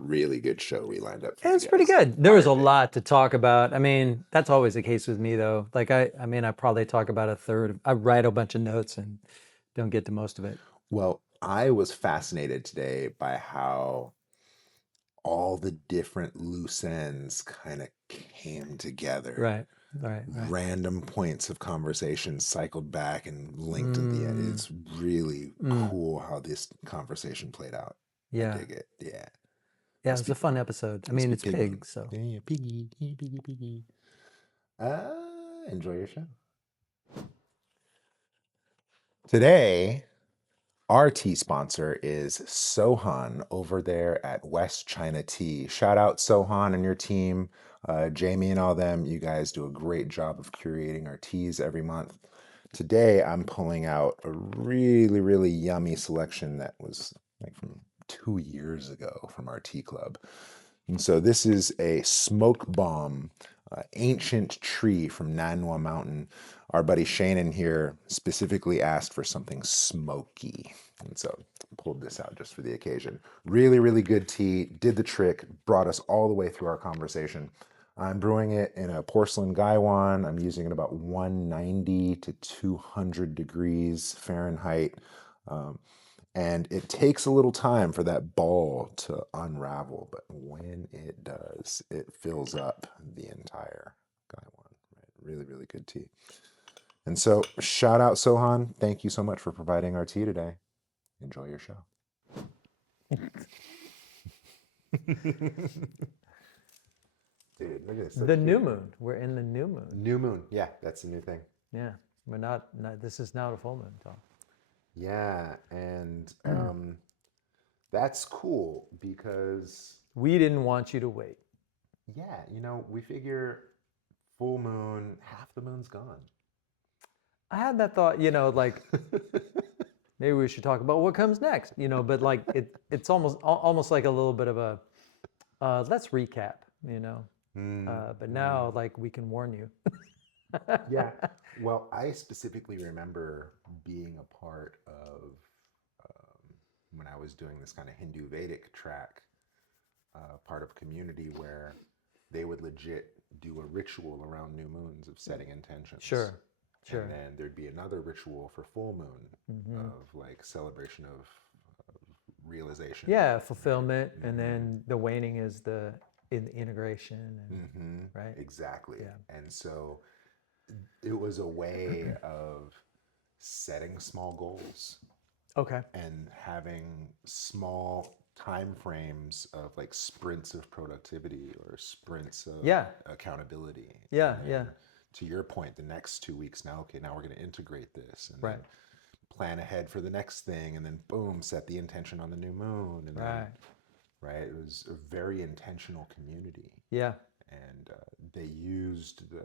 really good show we lined up for It you was pretty guys. good. There was a Fire pig. lot to talk about. I mean, that's always the case with me, though. Like I mean, I probably talk about a third. I write a bunch of notes and don't get to most of it. Well, I was fascinated today by how all the different loose ends kind of came together. Right, right, right. Random points of conversation cycled back and linked at the end. Mm, It's really mm, cool how this conversation played out. I yeah, dig it. Yeah. yeah. It Must was be a fun episode. I must mean, be it's pig moon. pig, so. Yeah, piggy, piggy, piggy. Enjoy your show. Today, our tea sponsor is Sohan over there at West China Tea. Shout out Sohan and your team, Jamie and all them. You guys do a great job of curating our teas every month. Today, I'm pulling out a really, really yummy selection that was like from 2 years ago from our tea club. And so this is a smoke bomb, ancient tree from Nanwa Mountain. Our buddy Shannon here specifically asked for something smoky. And so pulled this out just for the occasion. Really, really good tea, did the trick, brought us all the way through our conversation. I'm brewing it in a porcelain gaiwan. I'm using it about 190 to 200 degrees Fahrenheit. Um, and it takes a little time for that ball to unravel, but when it does, it fills up the entire gaiwan. Right? Really, really good tea. And so, shout out Sohan. Thank you so much for providing our tea today. Enjoy your show. Dude, look at this. So The new cute. moon. We're in the new moon. New moon. Yeah, that's the new thing. Yeah, we're not. This is not a full moon, Tom. Yeah, and that's cool because, We didn't want you to wait. yeah, we figure full moon, half the moon's gone. I had that thought, like maybe we should talk about what comes next, but like it's almost like a little bit of a let's recap, but now like we can warn you. Yeah. Well, I specifically remember being a part of when I was doing this kind of Hindu Vedic track, part of community where they would legit do a ritual around new moons of setting intentions. Sure, sure. And then there'd be another ritual for full moon Hmm. of like celebration of realization. Yeah, fulfillment, and then the waning is the integration, and right. Exactly. Yeah. And so it was a way of setting small goals Okay. and having small time frames of like sprints of productivity or sprints of Yeah. accountability. Yeah. And Yeah. then to your point, the next 2 weeks now, okay, now we're going to integrate this and Right. then plan ahead for the next thing and then boom, set the intention on the new moon. And Right. then, right, it was a very intentional community. Yeah. And they used the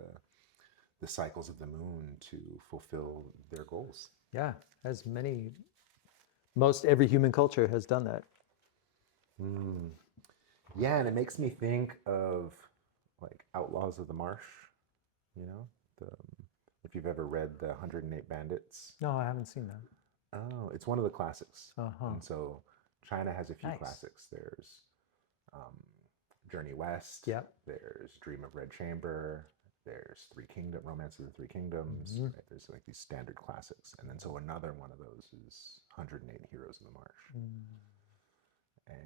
cycles of the moon to fulfill their goals. Yeah. Most every human culture has done that. Mm. Yeah, and it makes me think of like Outlaws of the Marsh, the, if you've ever read the 108 Bandits. No, I haven't seen that. Oh, it's one of the classics. Uh-huh. And so China has a few Nice. classics. There's Journey West. Yep. There's Dream of Red Chamber. There's Romance of the Three Kingdoms. Right? There's like these standard classics. And then so another one of those is 108 Heroes of the Marsh. And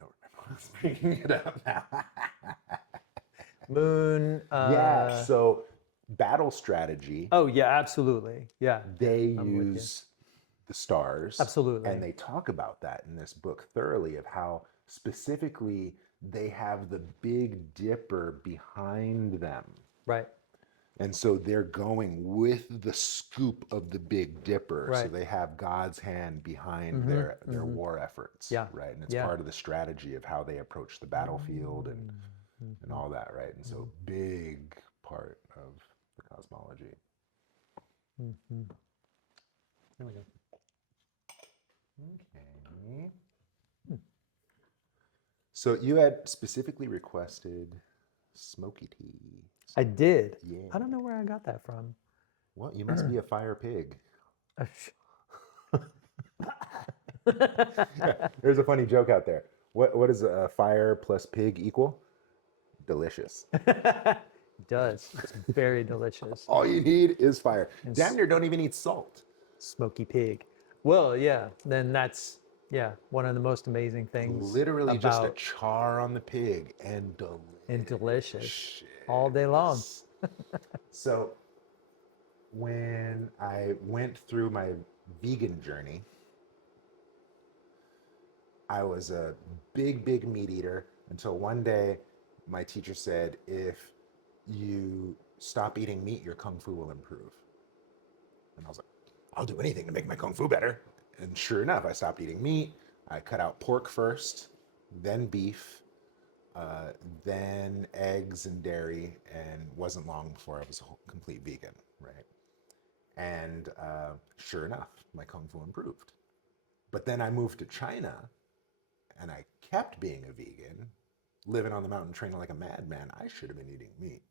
don't remember what I was bringing it up now. Moon. Yeah, so battle strategy. Oh yeah, absolutely. Yeah. They I'm with you. use the stars. Absolutely. And they talk about that in this book thoroughly of how specifically they have the Big Dipper behind them. Right. And so they're going with the scoop of the Big Dipper. So Right. they have God's hand behind their war efforts. Yeah. Right. And it's Yeah. part of the strategy of how they approach the battlefield and all that, right? And so big part of the cosmology. There we go. Okay. So you had specifically requested smoky tea. I did. Yeah. I don't know where I got that from. Well, you must be a fire pig. There's a funny joke out there. What does fire plus pig equal? Delicious. Does. It's very delicious. All you need is fire. And Damn near don't even need salt. smoky pig. Well, yeah, then that's yeah, one of the most amazing things Literally just a about char on the pig and and delicious delicious. all day long. So when I went through my vegan journey, I was a big meat eater until one day my teacher said, if you stop eating meat, your kung fu will improve. And I was like, I'll do anything to make my kung fu better. And sure enough, I stopped eating meat. I cut out pork first, then beef, then eggs and dairy, and wasn't long before I was a complete vegan, right? And sure enough, my kung fu improved. But then I moved to China, and I kept being a vegan, living on the mountain training like a madman. I should have been eating meat.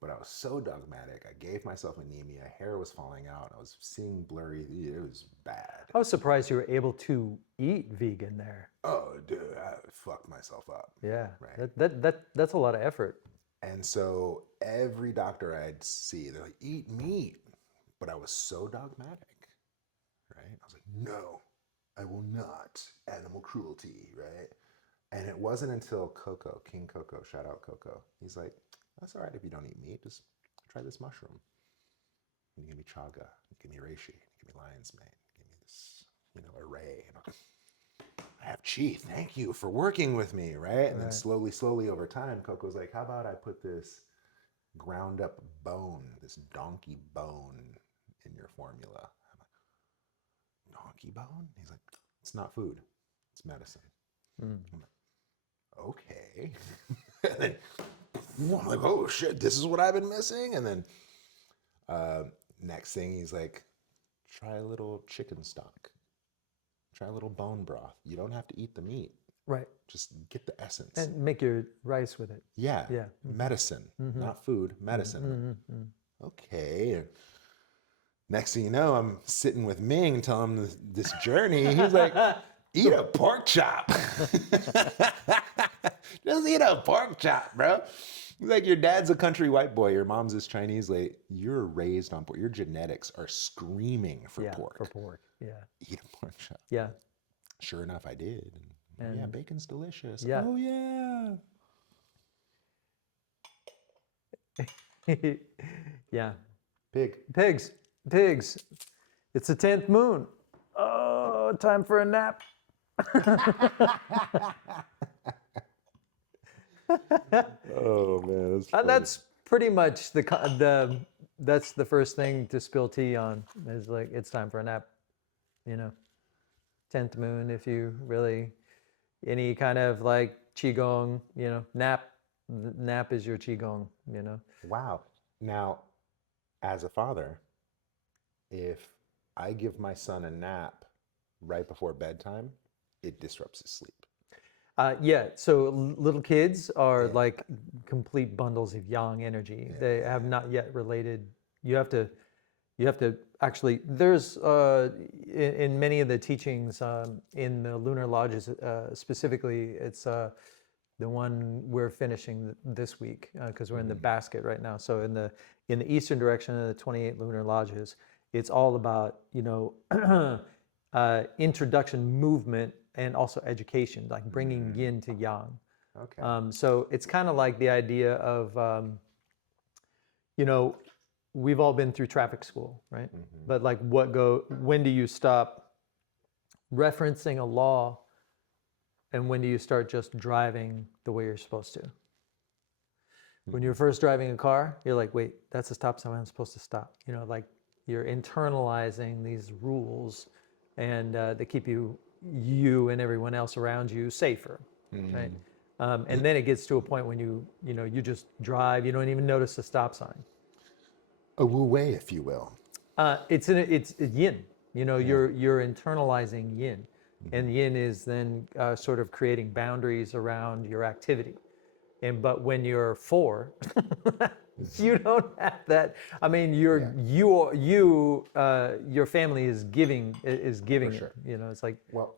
But I was so dogmatic. I gave myself anemia. Hair was falling out. I was seeing blurry. It was bad. I was surprised you were able to eat vegan there. Oh, dude, I fucked myself up. Yeah, Right. that's a lot of effort. And so every doctor I'd see, they're like, eat meat. But I was so dogmatic, right? I was like, no, I will not. Animal cruelty, right? And it wasn't until Coco, King Coco, shout out Coco. He's like, that's all right if you don't eat meat. Just try this mushroom. And you give me chaga, you give me reishi, you give me lion's mane, you give me this, array. And I'm like, I have chi. Thank you for working with me, right? And then Right. slowly over time, Coco's like, how about I put this ground up bone, this donkey bone in your formula? I'm like, donkey bone? He's like, it's not food, it's medicine. Mm. I'm like, okay. And then I'm like, oh shit, this is what I've been missing. And then next thing he's like, try a little chicken stock, try a little bone broth. You don't have to eat the meat, Right. just get the essence. And make your rice with it. Yeah, Yeah. medicine, not food, medicine. Mm-hmm. Okay. And next thing you know, I'm sitting with Ming and telling him this journey. He's like, eat a pork chop. Just eat a pork chop, bro. He's like, your dad's a country white boy, your mom's this Chinese lady. You're raised on pork. Your genetics are screaming for Yeah, pork. for pork. Yeah. Eat a pork chop. Yeah. Sure enough, I did. And yeah, And bacon's delicious. yeah. Oh, yeah. Yeah. Pig. Pigs. Pigs. It's the 10th moon. Oh, time for a nap. Oh, man. That's And funny. that's pretty much that's the first thing to spill tea on is like it's time for a nap. 10th moon, if you really any kind of like qigong, nap is your qigong. Wow. Now, as a father, if I give my son a nap right before bedtime, it disrupts his sleep. Yeah, so little kids are like complete bundles of yang energy. They have not yet related. You have to actually. There's in many of the teachings in the lunar lodges, specifically, it's the one we're finishing this week because we're in the basket right now. So in the eastern direction of the 28 lunar lodges, it's all about introduction, movement, and also education, like bringing yin to yang. Okay. So it's kind of like the idea of, we've all been through traffic school, right? But like, when do you stop referencing a law, and when do you start just driving the way you're supposed to? When you're first driving a car, you're like, wait, that's a stop sign. I'm supposed to stop. Like you're internalizing these rules, and they keep you and everyone else around you safer, right? And then it gets to a point when you just drive. You don't even notice the stop sign. A wu wei, if you will. It's yin. You're internalizing yin, and yin is then sort of creating boundaries around your activity. but when you're 4, you don't have that. I mean, Yeah. your family is giving For it. sure. You know, it's like Well,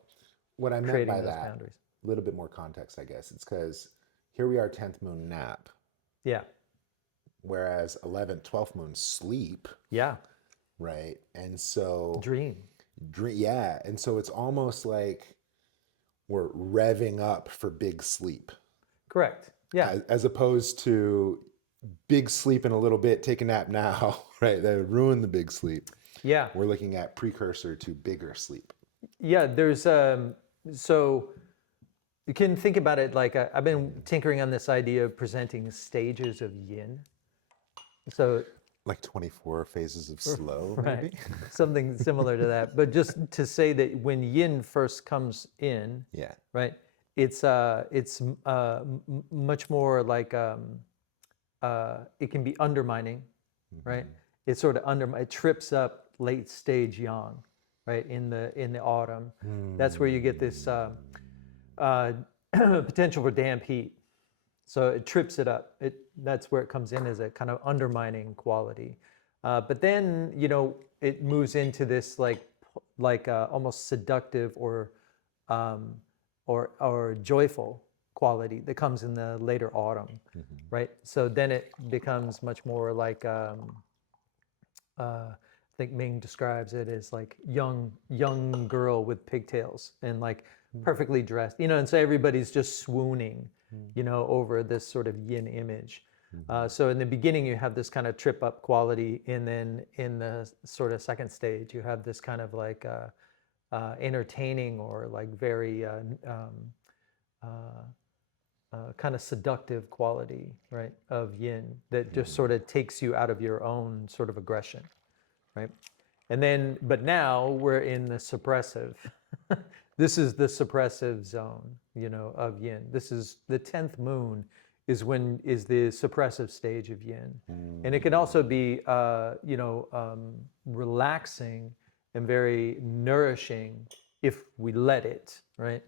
what I meant creating by those that, boundaries. a little bit more context, I guess, it's because here we are, 10th moon nap, Yeah, whereas 11th, 12th moon sleep, yeah, right? And so, dream. yeah. And so it's almost like we're revving up for big sleep, Correct. Yeah, as opposed to big sleep in a little bit, take a nap now, right? That would ruin the big sleep. yeah, We're looking at precursor to bigger sleep. yeah. There's so you can think about it like I've been tinkering on this idea of presenting stages of yin. So Like 24 phases of slow, right, maybe? something similar to that. But just to say that when yin first comes in, Yeah. right, it's much more like it can be undermining, right? It sort of it trips up late stage yang, right? In the autumn, that's where you get this potential for damp heat. So it trips it up. That's where it comes in as a kind of undermining quality. But then it moves into this like almost seductive um, or joyful quality that comes in the later autumn, right? So then it becomes much more like I think Ming describes it as like young girl with pigtails and like perfectly dressed, and so everybody's just swooning, over this sort of yin image. So in the beginning, you have this kind of trip up quality, and then in the sort of second stage, you have this kind of like entertaining or like very kind of seductive quality, right, of yin that just sort of takes you out of your own sort of aggression, right? And then, but now we're in the suppressive. This is the suppressive zone, of yin. This is the 10th moon is the suppressive stage of yin. And it can also be, relaxing and very nourishing if we let it, right?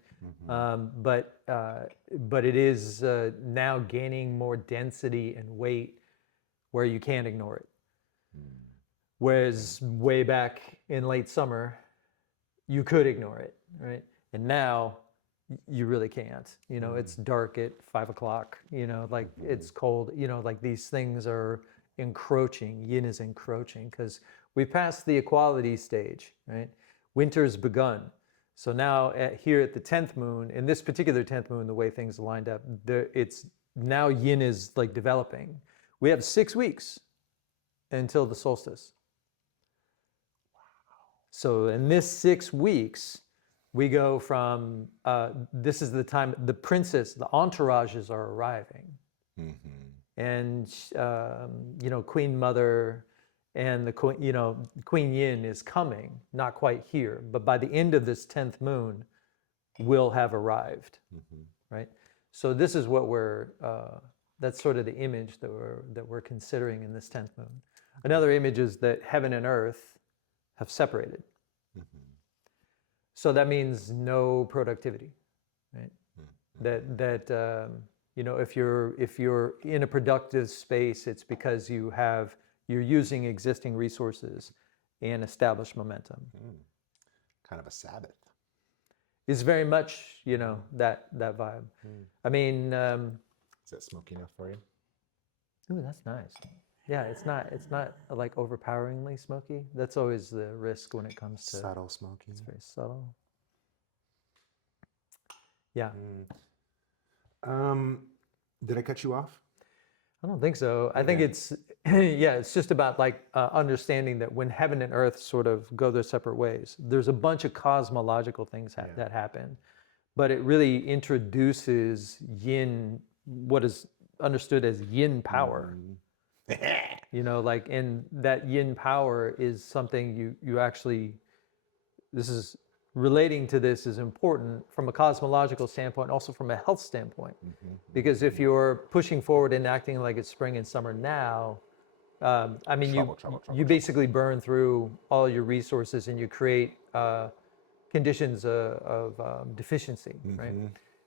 But it is now gaining more density and weight where you can't ignore it. Whereas way back in late summer, you could ignore it, right? And now you really can't. It's dark at 5 o'clock. Like it's cold. Like these things are encroaching. Yin is encroaching because we passed the equality stage, right? Winter's begun. So now here at the 10th moon, in this particular 10th moon, the way things lined up, it's now yin is like developing. We have 6 weeks until the solstice. So in this 6 weeks, we go from this is the time the entourages are arriving, and Queen Mother and the Queen Yin is coming, not quite here, but by the end of this 10th moon, will have arrived, right? So this is what that's sort of the image that we're considering in this 10th moon. Another image is that heaven and earth have separated. So that means no productivity, right? That if you're in a productive space, it's because you're using existing resources and established momentum. Kind of a Sabbath. It's very much that vibe. I mean, is that smoky enough for you? Ooh, that's nice. Yeah, it's not like overpoweringly smoky. That's always the risk when it comes to subtle smoky. It's very subtle. Yeah. Did I cut you off? I don't think so. I think it's it's just about like understanding that when heaven and earth sort of go their separate ways, there's a bunch of cosmological things that happen, but it really introduces yin, what is understood as yin power. Like, and that yin power is something you actually, this is relating to this is important from a cosmological standpoint, also from a health standpoint. Because if you're pushing forward and acting like it's spring and summer now, I mean, you basically burn through all your resources and you create conditions of deficiency, right?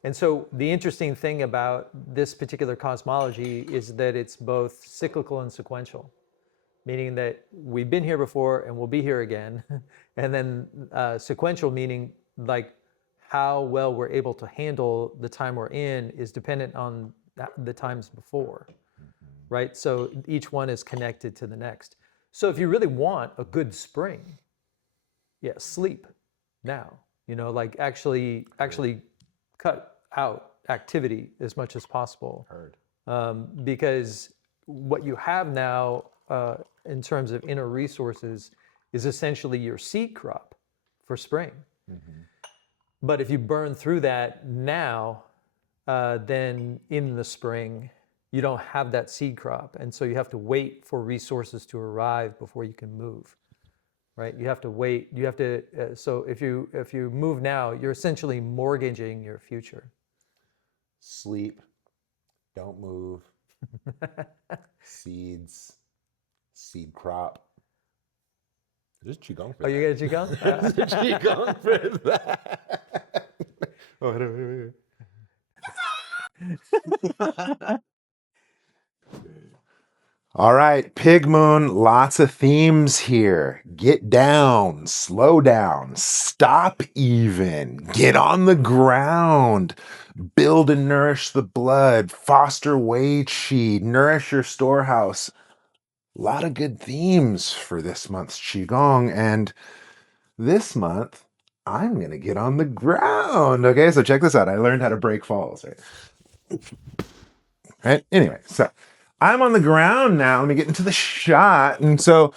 And so the interesting thing about this particular cosmology is that it's both cyclical and sequential, meaning that we've been here before and we'll be here again. And then sequential, meaning like how well we're able to handle the time we're in is dependent on the times before, right? So each one is connected to the next. So if you really want a good spring, yeah, sleep now. Like actually cut out activity as much as possible. Heard. Because what you have now in terms of inner resources is essentially your seed crop for spring. But if you burn through that now, then in the spring, you don't have that seed crop. And so you have to wait for resources to arrive before you can move. Right? You have to wait. You have to. So if you move now, you're essentially mortgaging your future. Sleep. Don't move. Seeds. Seed crop. There's qigong for that. Oh, you got qigong? There's qigong for that. Oh, wait. All right, Pig Moon, lots of themes here. Get down, slow down, stop even, get on the ground, build and nourish the blood, foster Wei Qi, nourish your storehouse. A lot of good themes for this month's Qigong, and this month, I'm going to get on the ground. Okay, so check this out. I learned how to break falls, right? Anyway, so I'm on the ground now. Let me get into the shot. And so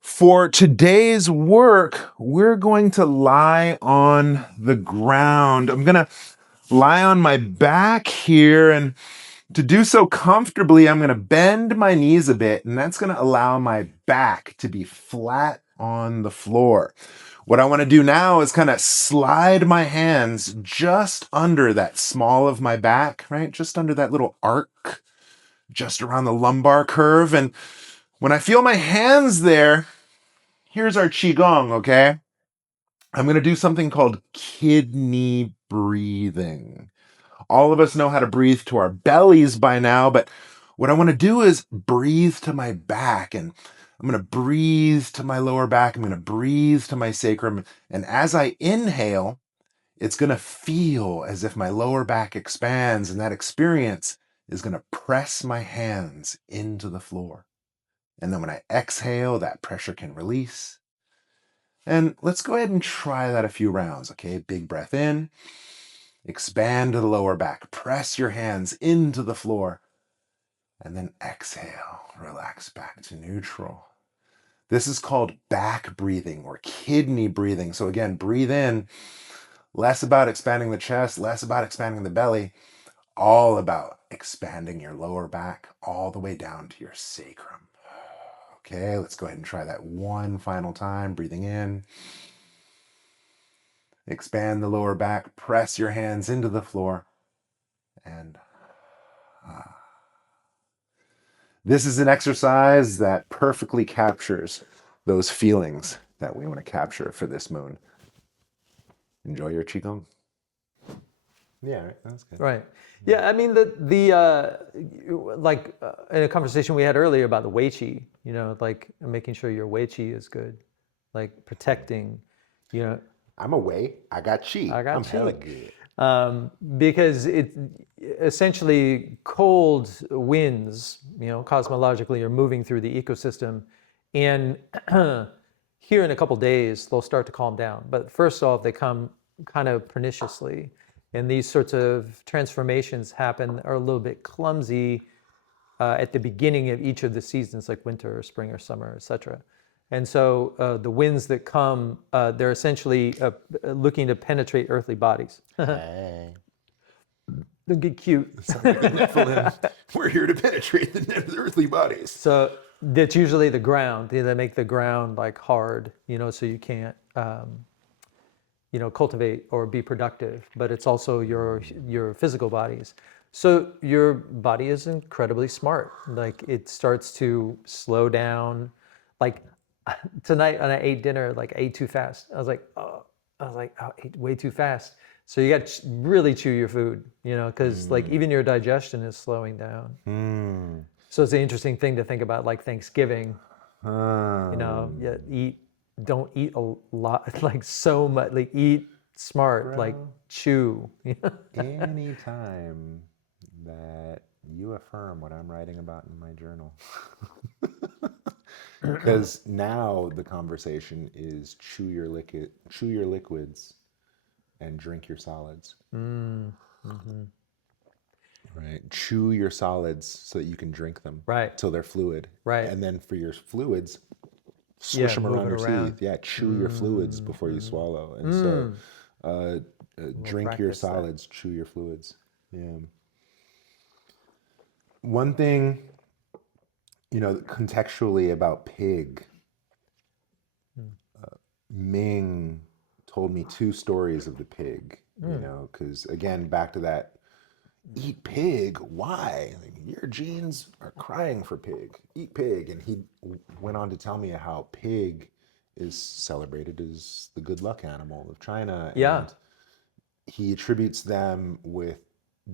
for today's work, we're going to lie on the ground. I'm going to lie on my back here. And to do so comfortably, I'm going to bend my knees a bit. And that's going to allow my back to be flat on the floor. What I want to do now is kind of slide my hands just under that small of my back, right? Just under that little arc, just around the lumbar curve. And when I feel my hands there, here's our Qigong, okay? I'm going to do something called kidney breathing. All of us know how to breathe to our bellies by now, but what I want to do is breathe to my back, and I'm going to breathe to my lower back. I'm going to breathe to my sacrum. And as I inhale, it's going to feel as if my lower back expands, and that experience is going to press my hands into the floor. And then when I exhale, that pressure can release. And let's go ahead and try that a few rounds, okay? Big breath in, expand to the lower back, press your hands into the floor, and then exhale, relax back to neutral. This is called back breathing or kidney breathing. So again, breathe in, less about expanding the chest, less about expanding the belly, all about expanding your lower back all the way down to your sacrum. Okay, let's go ahead and try that one final time. Breathing in. Expand the lower back. Press your hands into the floor. And this is an exercise that perfectly captures those feelings that we want to capture for this moon. Enjoy your Qigong. Yeah, right. That's good. Right. Yeah, I mean in a conversation we had earlier about the Wei Qi, like making sure your Wei Qi is good, like protecting, I'm away. I got Qi. I got I'm Qi. hella good. Because it essentially cold winds, cosmologically are moving through the ecosystem, and here in a couple days they'll start to calm down. But first off, they come kind of perniciously, and these sorts of transformations are a little bit clumsy at the beginning of each of the seasons, like winter or spring or summer, etc. And so the winds that come, they're essentially looking to penetrate earthly bodies. Hey. Don't get cute. We're here to penetrate the earthly bodies. So that's usually the ground. They make the ground like hard, so you can't, cultivate or be productive. But it's also your physical bodies. So your body is incredibly smart. Like it starts to slow down. Like tonight when I ate dinner, like I ate too fast. I was like, oh, I ate way too fast. So you got to really chew your food, because like even your digestion is slowing down. Hmm. So it's an interesting thing to think about, like Thanksgiving. Um, Don't eat a lot, like so much, like eat smart, like bro, chew. anytime that you affirm what I'm writing about in my journal. Because now the conversation is chew your liquids and drink your solids. Right? Chew your solids so that you can drink them Right, till they're fluid. right. And then for your fluids, Yeah, swish them move around it your around. teeth. Yeah, chew your fluids before you swallow. And so uh, We'll drink your practice that. solids, chew your fluids. Yeah. One thing, contextually about pig, Ming told me two stories of the pig, because again, back to that eat pig. Why? Like, your genes are crying for pig. Eat pig. And he went on to tell me how pig is celebrated as the good luck animal of China. Yeah, And he attributes them with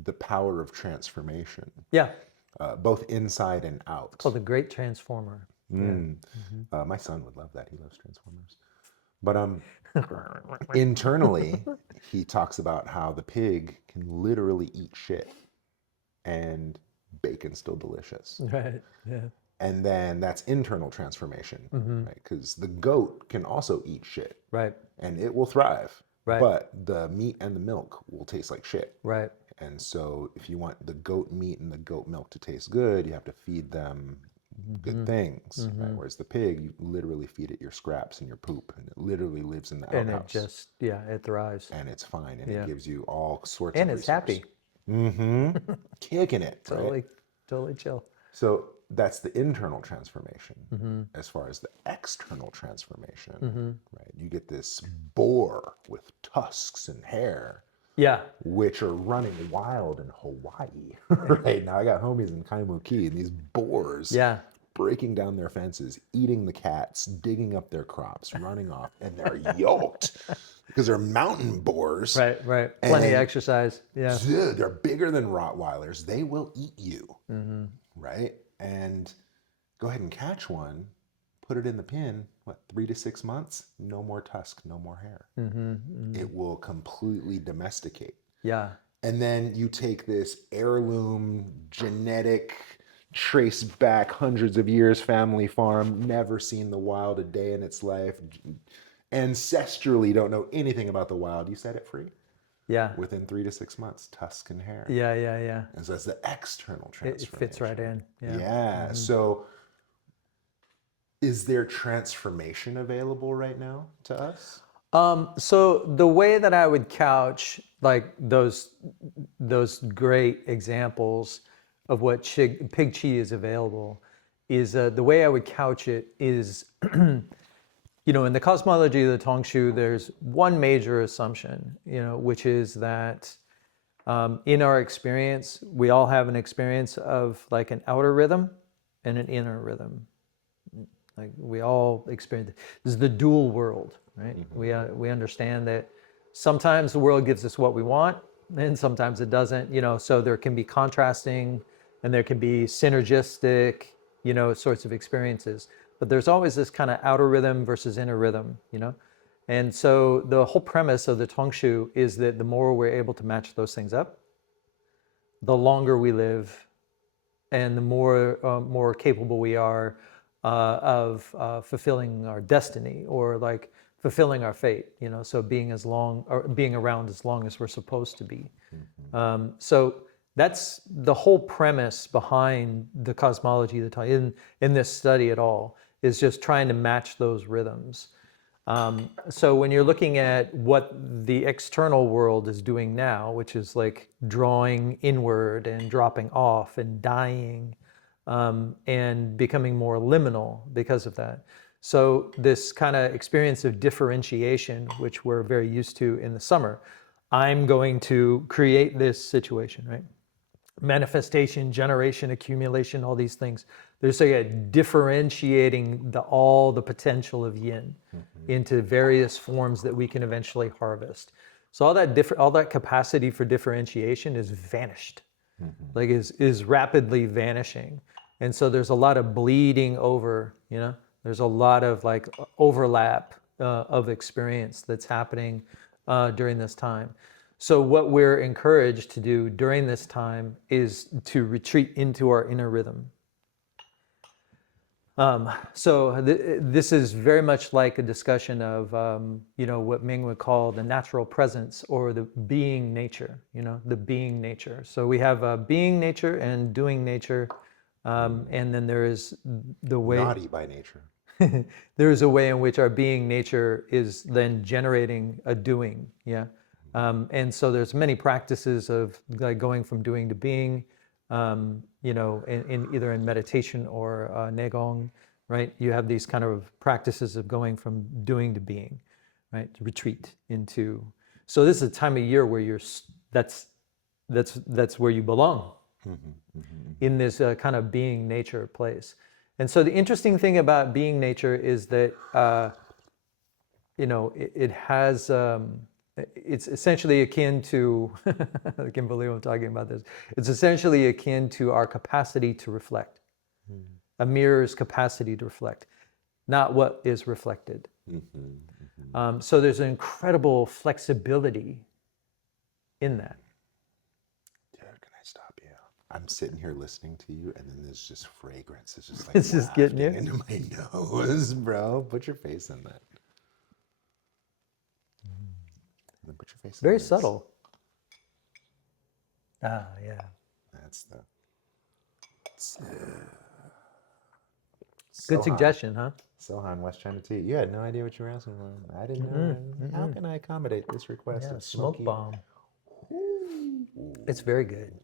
the power of transformation, yeah. both inside and It's out. called the Great Transformer. Yeah. My son would love that. He loves Transformers. But internally, he talks about how the pig can literally eat shit and bacon's still delicious. Right. Yeah. And then that's internal transformation, right? Because the goat can also eat shit Right. and it will thrive, Right. but the meat and the milk will taste like shit. Right. And so if you want the goat meat and the goat milk to taste good, you have to feed them good things, right? Whereas the pig, you literally feed it your scraps and your poop, and it literally lives in the And it outhouse, just, yeah, it thrives. and it's fine, and Yeah. it gives you all sorts And of it's resource. happy. Kicking it, right? Totally, totally chill. So that's the internal transformation. As far as the external transformation, right? You get this boar with tusks and hair, Yeah. which are running wild in Hawaii. Right now, I got homies in Kaimuki, and these boars Yeah. breaking down their fences, eating the cats, digging up their crops, running off, and they're yoked because they're mountain boars. Right. Right. Plenty of And exercise. Yeah. they're bigger than Rottweilers. They will eat you, right? And go ahead and catch one, put it in the pen. What, 3 to 6 months? No more tusk, no more hair. It will completely domesticate. Yeah. And then you take this heirloom, genetic, trace back hundreds of years family farm, never seen the wild a day in its life, ancestrally don't know anything about the wild. You set it free. Yeah. Within 3 to 6 months, tusk and hair. Yeah. Yeah. Yeah. And so that's the external It transformation. fits right in. Yeah. Yeah. So is there transformation available right now to us? So the way that I would couch like those great examples of what pig chi is available is the way I would couch it is, in the cosmology of the Tongshu, there's one major assumption, which is that in our experience, we all have an experience of like an outer rhythm and an inner rhythm. Like we all experience this is the dual world, right? We understand that sometimes the world gives us what we want, and sometimes it doesn't. So there can be contrasting, and there can be synergistic, sorts of experiences. But there's always this kind of outer rhythm versus inner rhythm, And so the whole premise of the Tongshu is that the more we're able to match those things up, the longer we live, and the more capable we are of fulfilling our destiny, or like fulfilling our fate. So being around as long as we're supposed to be. So that's the whole premise behind the cosmology of the time in this study at all, is just trying to match those rhythms. So when you're looking at what the external world is doing now, which is like drawing inward and dropping off and dying, and becoming more liminal because of that. So this kind of experience of differentiation, which we're very used to in the summer, I'm going to create this situation, right? Manifestation, generation, accumulation, all these things. There's like a differentiating all the potential of yin into various forms that we can eventually harvest. So all that capacity for differentiation is vanished, like is rapidly vanishing. And so there's a lot of bleeding over, there's a lot of like overlap of experience that's happening during this time. So what we're encouraged to do during this time is to retreat into our inner rhythm. This is very much like a discussion of, what Ming would call the natural presence or the being nature, the being nature. So we have being nature and doing nature. And then there is the way... Naughty by nature. There is a way in which our being nature is then generating a doing, yeah? And so there's many practices of like going from doing to being, in either in meditation or Neigong, right? You have these kind of practices of going from doing to being, right? To retreat into. So this is a time of year where that's where you belong, in this kind of being nature place. And so the interesting thing about being nature is that it has. It's essentially akin to, I can't believe I'm talking about this. It's essentially akin to our capacity to reflect, a mirror's capacity to reflect, not what is reflected. So there's an incredible flexibility in that. Dude, can I stop you? I'm sitting here listening to you, and then there's just fragrance. It's just like It's just getting you into my nose, bro. Put your face in that. Put your face. Very subtle. Ah, yeah. That's the. Good suggestion, huh? Sohan, West China Tea. You had no idea what you were asking for. I didn't know. How can I accommodate this request? Yeah, of smoke smoky... bomb. It's very good.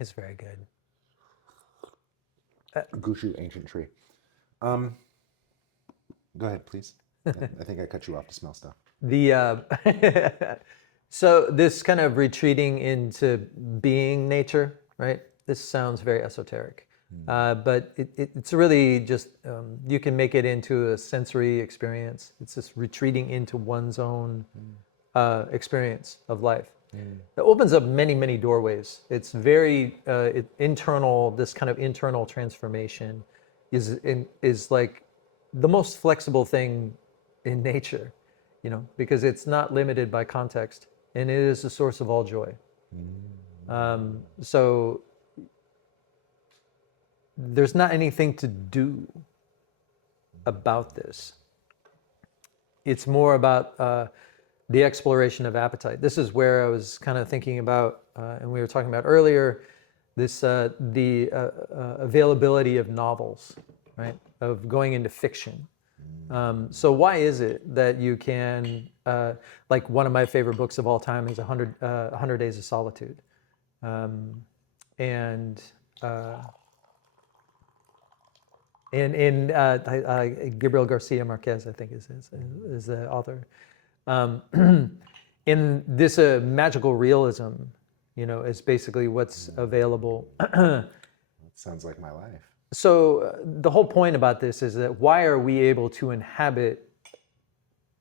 It's very good. Gushu ancient tree. Go ahead, please. I think I cut you off to smell stuff. So this kind of retreating into being nature, right? This sounds very esoteric, but it's really just, you can make it into a sensory experience. It's just retreating into one's own experience of life. It opens up many, many doorways. It's very internal. This kind of internal transformation is like the most flexible thing in nature, because it's not limited by context, and it is the source of all joy. So there's not anything to do about this. It's more about the exploration of appetite. This is where I was kind of thinking about, and we were talking about earlier, this the availability of novels, right? Of going into fiction. So why is it that you can, like one of my favorite books of all time is 100 Days of Solitude. Gabriel Garcia Marquez, I think is the author. In this magical realism, is basically what's available. That sounds like my life. So the whole point about this is that why are we able to inhabit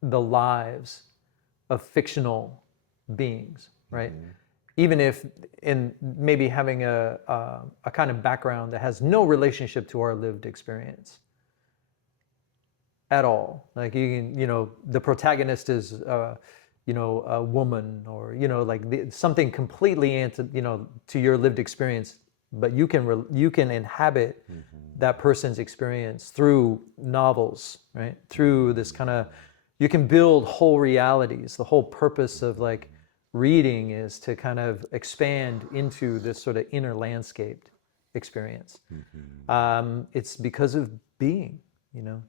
the lives of fictional beings, right? Even if in maybe having a kind of background that has no relationship to our lived experience at all. Like you can, the protagonist is, a woman, or something completely to your lived experience. But you can inhabit that person's experience through novels, right? Through this kind of, you can build whole realities. The whole purpose of like reading is to kind of expand into this sort of inner landscaped experience. It's because of being,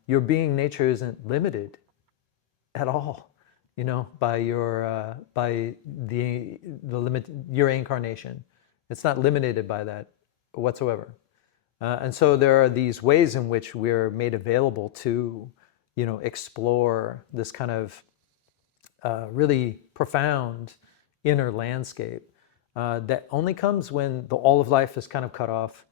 your being nature isn't limited at all, by your by the limit, your incarnation. It's not limited by that whatsoever. And so there are these ways in which we're made available to, explore this kind of really profound inner landscape that only comes when all of life is kind of cut off,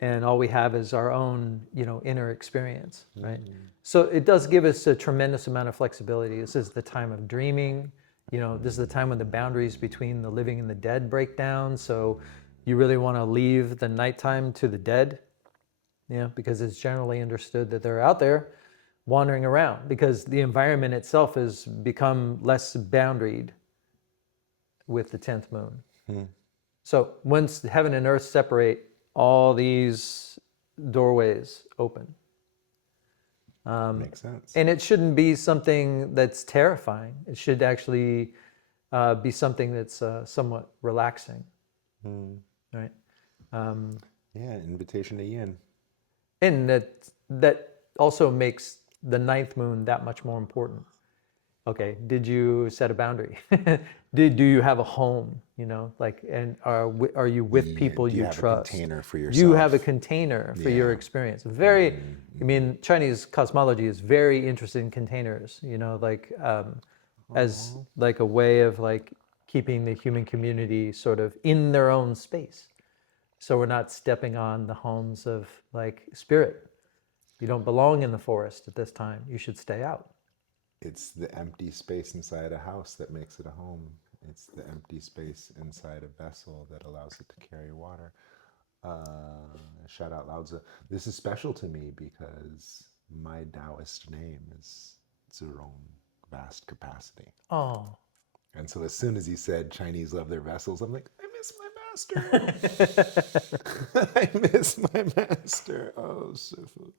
and all we have is our own, inner experience, right? So it does give us a tremendous amount of flexibility. This is the time of dreaming. This is the time when the boundaries between the living and the dead break down. So you really want to leave the nighttime to the dead, because it's generally understood that they're out there wandering around, because the environment itself has become less boundaried with the 10th moon. So once heaven and earth separate, all these doorways open. Makes sense. And it shouldn't be something that's terrifying. It should actually be something that's somewhat relaxing, right? Yeah, invitation to yin. And that also makes the 9th moon that much more important. Okay, did you set a boundary? Do you have a home? And are you with people Do you you have trust? a container for Do yourself? you have a container for your experience? Chinese cosmology is very interested in containers. As like a way of like keeping the human community sort of in their own space, so we're not stepping on the homes of like spirit. You don't belong in the forest at this time. You should stay out. It's the empty space inside a house that makes it a home. It's the empty space inside a vessel that allows it to carry water. Shout out Lao Tzu. This is special to me because my Taoist name is Zurong, vast capacity. Oh. And so as soon as he said Chinese love their vessels, I'm like, I miss my master. I miss my master. Oh, Sifu.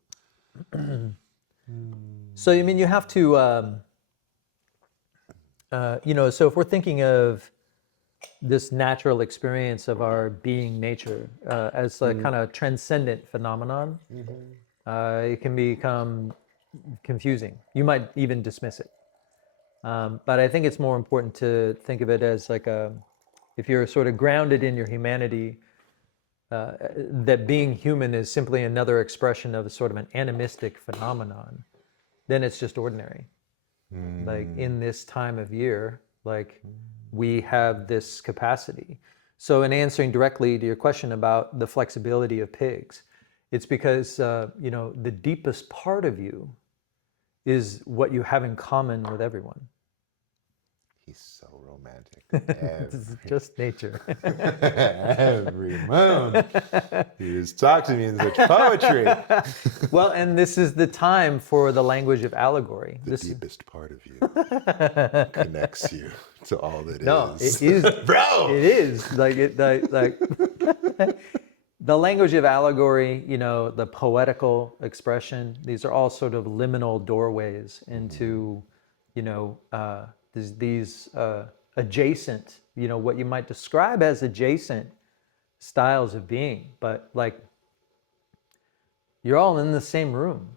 So, you have to, so if we're thinking of this natural experience of our being nature as a kind of transcendent phenomenon, it can become confusing. You might even dismiss it. But I think it's more important to think of it as like if you're sort of grounded in your humanity, that being human is simply another expression of a sort of an animistic phenomenon, then it's just ordinary. Like in this time of year, like we have this capacity. So in answering directly to your question about the flexibility of pigs, it's because, the deepest part of you is what you have in common with everyone. He's so romantic. It's just nature. Every moon. He just talks to me in such poetry. Well, and this is the time for the language of allegory. The deepest part of you connects you to all that is. It is, Bro! It is like the language of allegory. The poetical expression. These are all sort of liminal doorways into, these adjacent, what you might describe as adjacent styles of being, but like you're all in the same room,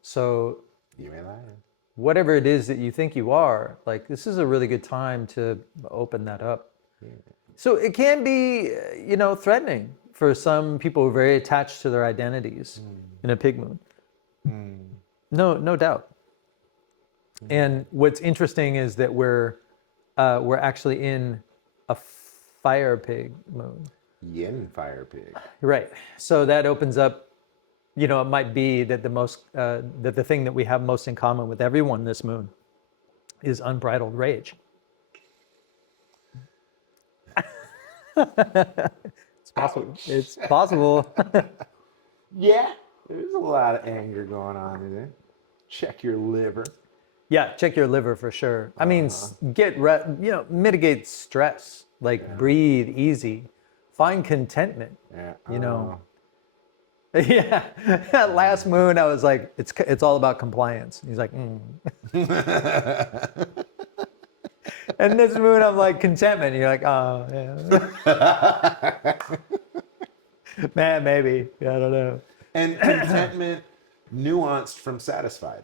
so You ain't lying. whatever it is that you think you are, like this is a really good time to open that up. So it can be, threatening for some people who are very attached to their identities in a pig moon. No doubt. And what's interesting is that we're actually in a fire pig moon. Yin fire pig. Right. So that opens up, it might be that that the thing that we have most in common with everyone this moon is unbridled rage. It's possible. Ouch. It's possible. Yeah, there's a lot of anger going on in there. Check your liver. Yeah, check your liver for sure. I mean, mitigate stress. Like breathe easy, find contentment. Yeah. Yeah. Last moon, I was like, it's all about compliance. He's like, And this moon, I'm like contentment. And you're like, oh yeah. Man, maybe. I don't know. And contentment nuanced from satisfied.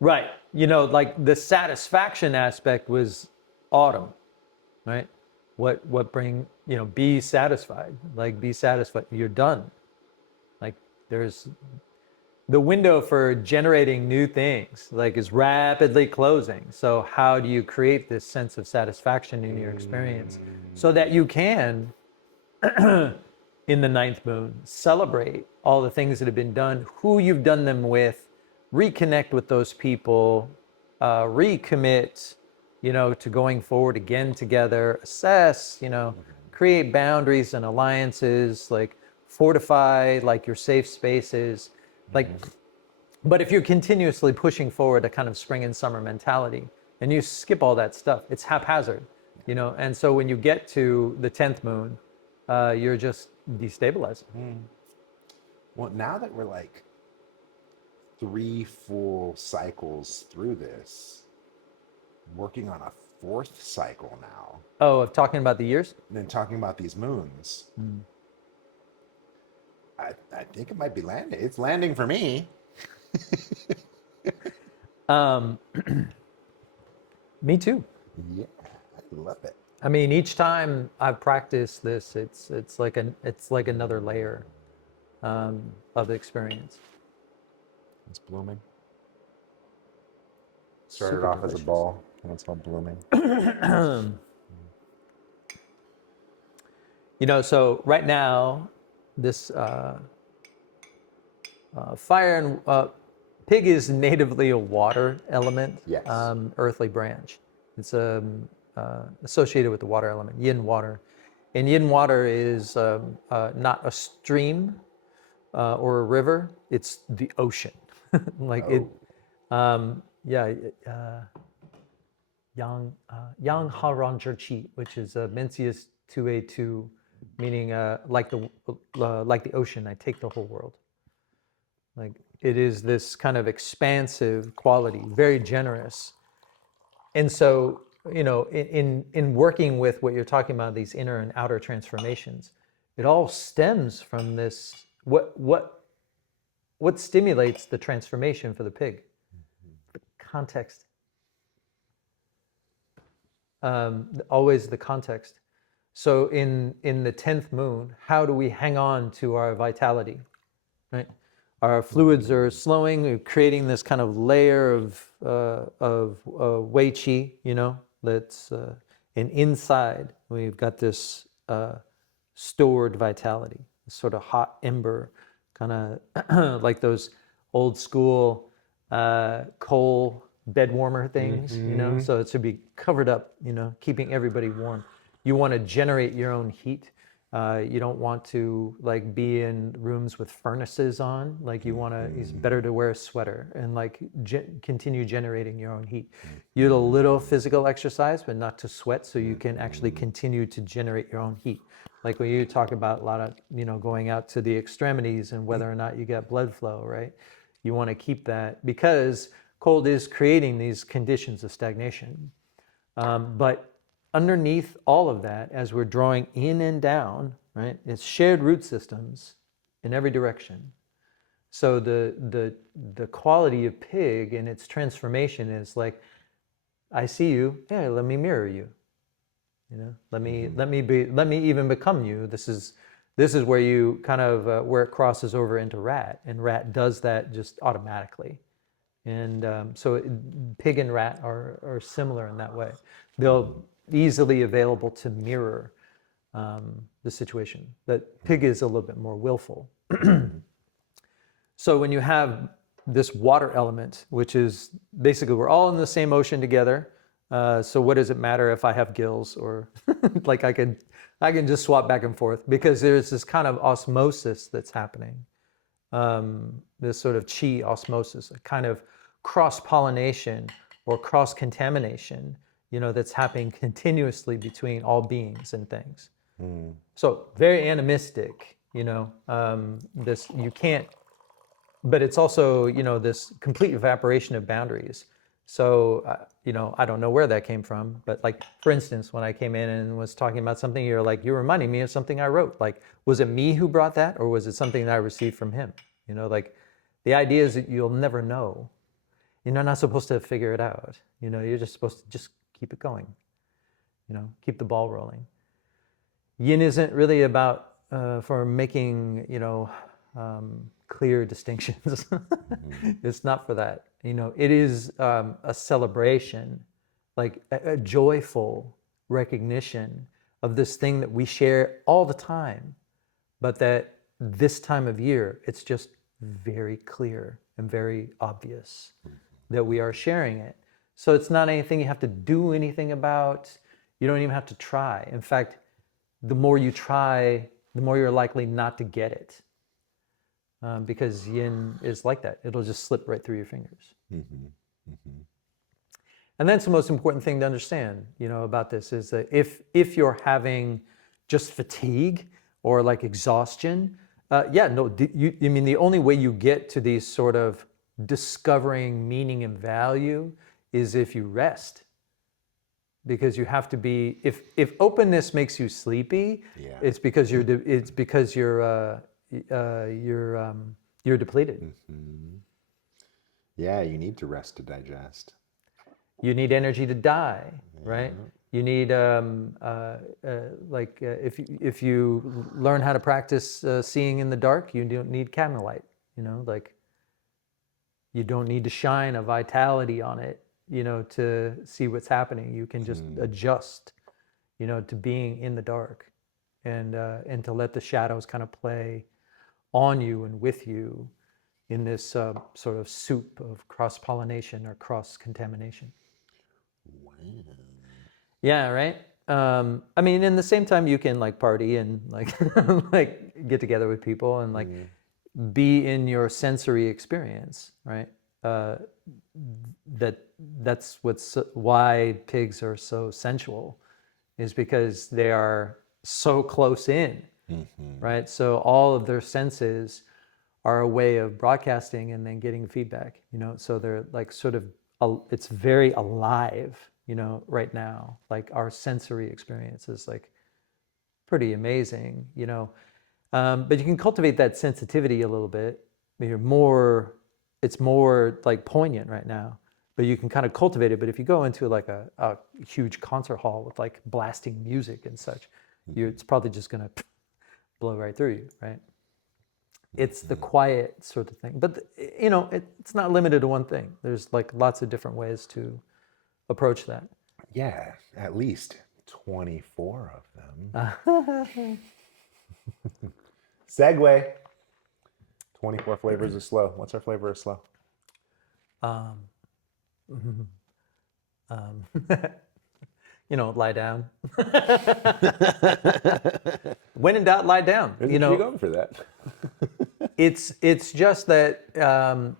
Right. Like the satisfaction aspect was autumn, right? What bring, be satisfied. Like be satisfied. You're done. Like there's the window for generating new things, like is rapidly closing. So how do you create this sense of satisfaction in your experience so that you can in the ninth moon, celebrate all the things that have been done, who you've done them with, reconnect with those people, recommit, to going forward again together, assess, create boundaries and alliances, like fortify like your safe spaces, like. But if you're continuously pushing forward a kind of spring and summer mentality, and you skip all that stuff, it's haphazard, And so when you get to the 10th moon, you're just destabilized. Well, now that we're like 3 full cycles through this, working on a 4th cycle now, Oh, of talking about the years? and then talking about these moons, I think it might be landing. It's landing for me. Me too. Yeah, I love it. I mean, each time I've practiced this, it's like another layer of experience. It's blooming. Started Super off as a delicious. ball, and it's all blooming. So right now, this fire and pig is natively a water element, Yes. earthly branch. It's associated with the water element, yin water. And yin water is not a stream or a river, it's the ocean. Like it, yeah, Yang Haran Chi, which is Mencius 2A2, meaning like the ocean, I take the whole world. Like it is this kind of expansive quality, very generous. And so, in working with what you're talking about, these inner and outer transformations, it all stems from this. What stimulates the transformation for the pig? The context. Always the context. So in the 10th moon, how do we hang on to our vitality? Right? Our fluids are slowing, creating this kind of layer of Wei Qi, that's and inside we've got this stored vitality, this sort of hot ember, kind of like those old school coal bed warmer things, so it should be covered up, keeping everybody warm. You want to generate your own heat. You don't want to like be in rooms with furnaces on. Like you want to, it's better to wear a sweater and like continue generating your own heat. You do a little physical exercise, but not to sweat, so you can actually continue to generate your own heat. Like when you talk about a lot of, going out to the extremities and whether or not you get blood flow, right? You want to keep that because cold is creating these conditions of stagnation. But underneath all of that, as we're drawing in and down, right, it's shared root systems in every direction. So the quality of pig and its transformation is like, I see you, yeah, let me mirror you. Let me even become you. This is where you kind of where it crosses over into rat, and rat does that just automatically. And so pig and rat are similar in that way. They'll easily available to mirror the situation. That pig is a little bit more willful. So when you have this water element, which is basically we're all in the same ocean together. So what does it matter if I have gills or like I can just swap back and forth, because there's this kind of osmosis that's happening. This sort of chi osmosis, a kind of cross-pollination or cross-contamination, that's happening continuously between all beings and things. So very animistic, this you can't, but it's also, this complete evaporation of boundaries. So, I don't know where that came from, but like, for instance, when I came in and was talking about something, you're reminding me of something I wrote. Like, was it me who brought that, or was it something that I received from him? Like the idea is that you'll never know. You're not supposed to figure it out. You're just supposed to just keep it going. Keep the ball rolling. Yin isn't really about for making, clear distinctions. It's not for that. It is a celebration, like a joyful recognition of this thing that we share all the time, but that this time of year, it's just very clear and very obvious that we are sharing it. So it's not anything you have to do anything about. You don't even have to try. In fact, the more you try, the more you're likely not to get it. Because yin is like that. It'll just slip right through your fingers. And that's the most important thing to understand, about this is that if you're having just fatigue or like exhaustion, I mean, the only way you get to these sort of discovering meaning and value is if you rest. Because you have to be, if openness makes you sleepy, it's because you're depleted. Yeah, you need to rest to digest. You need energy to die, right? You need if you learn how to practice seeing in the dark, you don't need camera light. Like you don't need to shine a vitality on it, to see what's happening. You can just adjust, to being in the dark, and to let the shadows kind of play on you and with you in this sort of soup of cross-pollination or cross-contamination. Wow. Yeah, right. I mean, in the same time, you can like party and like like get together with people and like be in your sensory experience, right? That's why pigs are so sensual, is because they are so close in, right? So all of their senses are a way of broadcasting and then getting feedback, so they're like sort of, it's very alive, right now. Like our sensory experience is like pretty amazing, but you can cultivate that sensitivity a little bit. It's more like poignant right now, but you can kind of cultivate it. But if you go into like a huge concert hall with like blasting music and such, it's probably just gonna blow right through you, right? It's the quiet sort of thing, but it's not limited to one thing. There's like lots of different ways to approach that. Yeah, at least 24 of them. Segue. 24 flavors of slow. What's our flavor of slow? Lie down. When in doubt, lie down. You're going for that. It's just that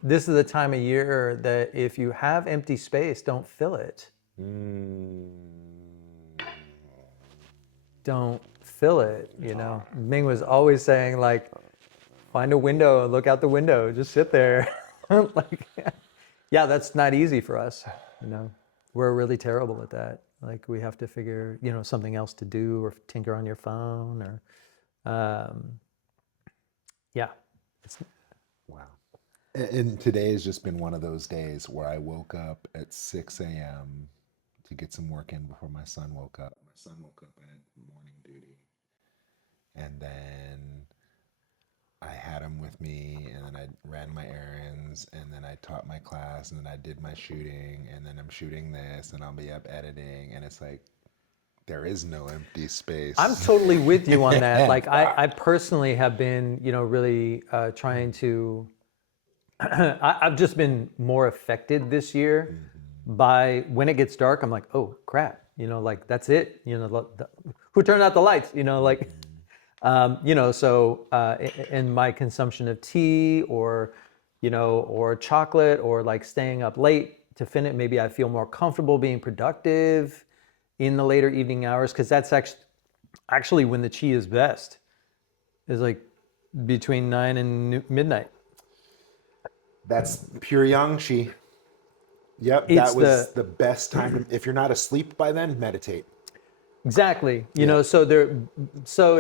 this is the time of year that if you have empty space, don't fill it. Don't fill it. Ming was always saying like, find a window and look out the window. Just sit there. Like, yeah, that's not easy for us. We're really terrible at that. Like we have to figure, something else to do or tinker on your phone or, yeah. Wow. And today has just been one of those days where I woke up at 6 a.m. to get some work in before my son woke up. My son woke up at morning duty. And then I had him with me, and then I ran my errands, and then I taught my class, and then I did my shooting, and then I'm shooting this, and I'll be up editing, and it's like, there is no empty space. I'm totally with you on that. Like I personally have been, really trying to, I've just been more affected this year by when it gets dark, I'm like, oh crap, like that's it. Who turned out the lights? So in my consumption of tea or chocolate or like staying up late to finish, maybe I feel more comfortable being productive in the later evening hours, because that's actually when the chi is best, is like between 9 and midnight. That's pure yang chi. Yep, that was the best time. If you're not asleep by then, meditate. Exactly. So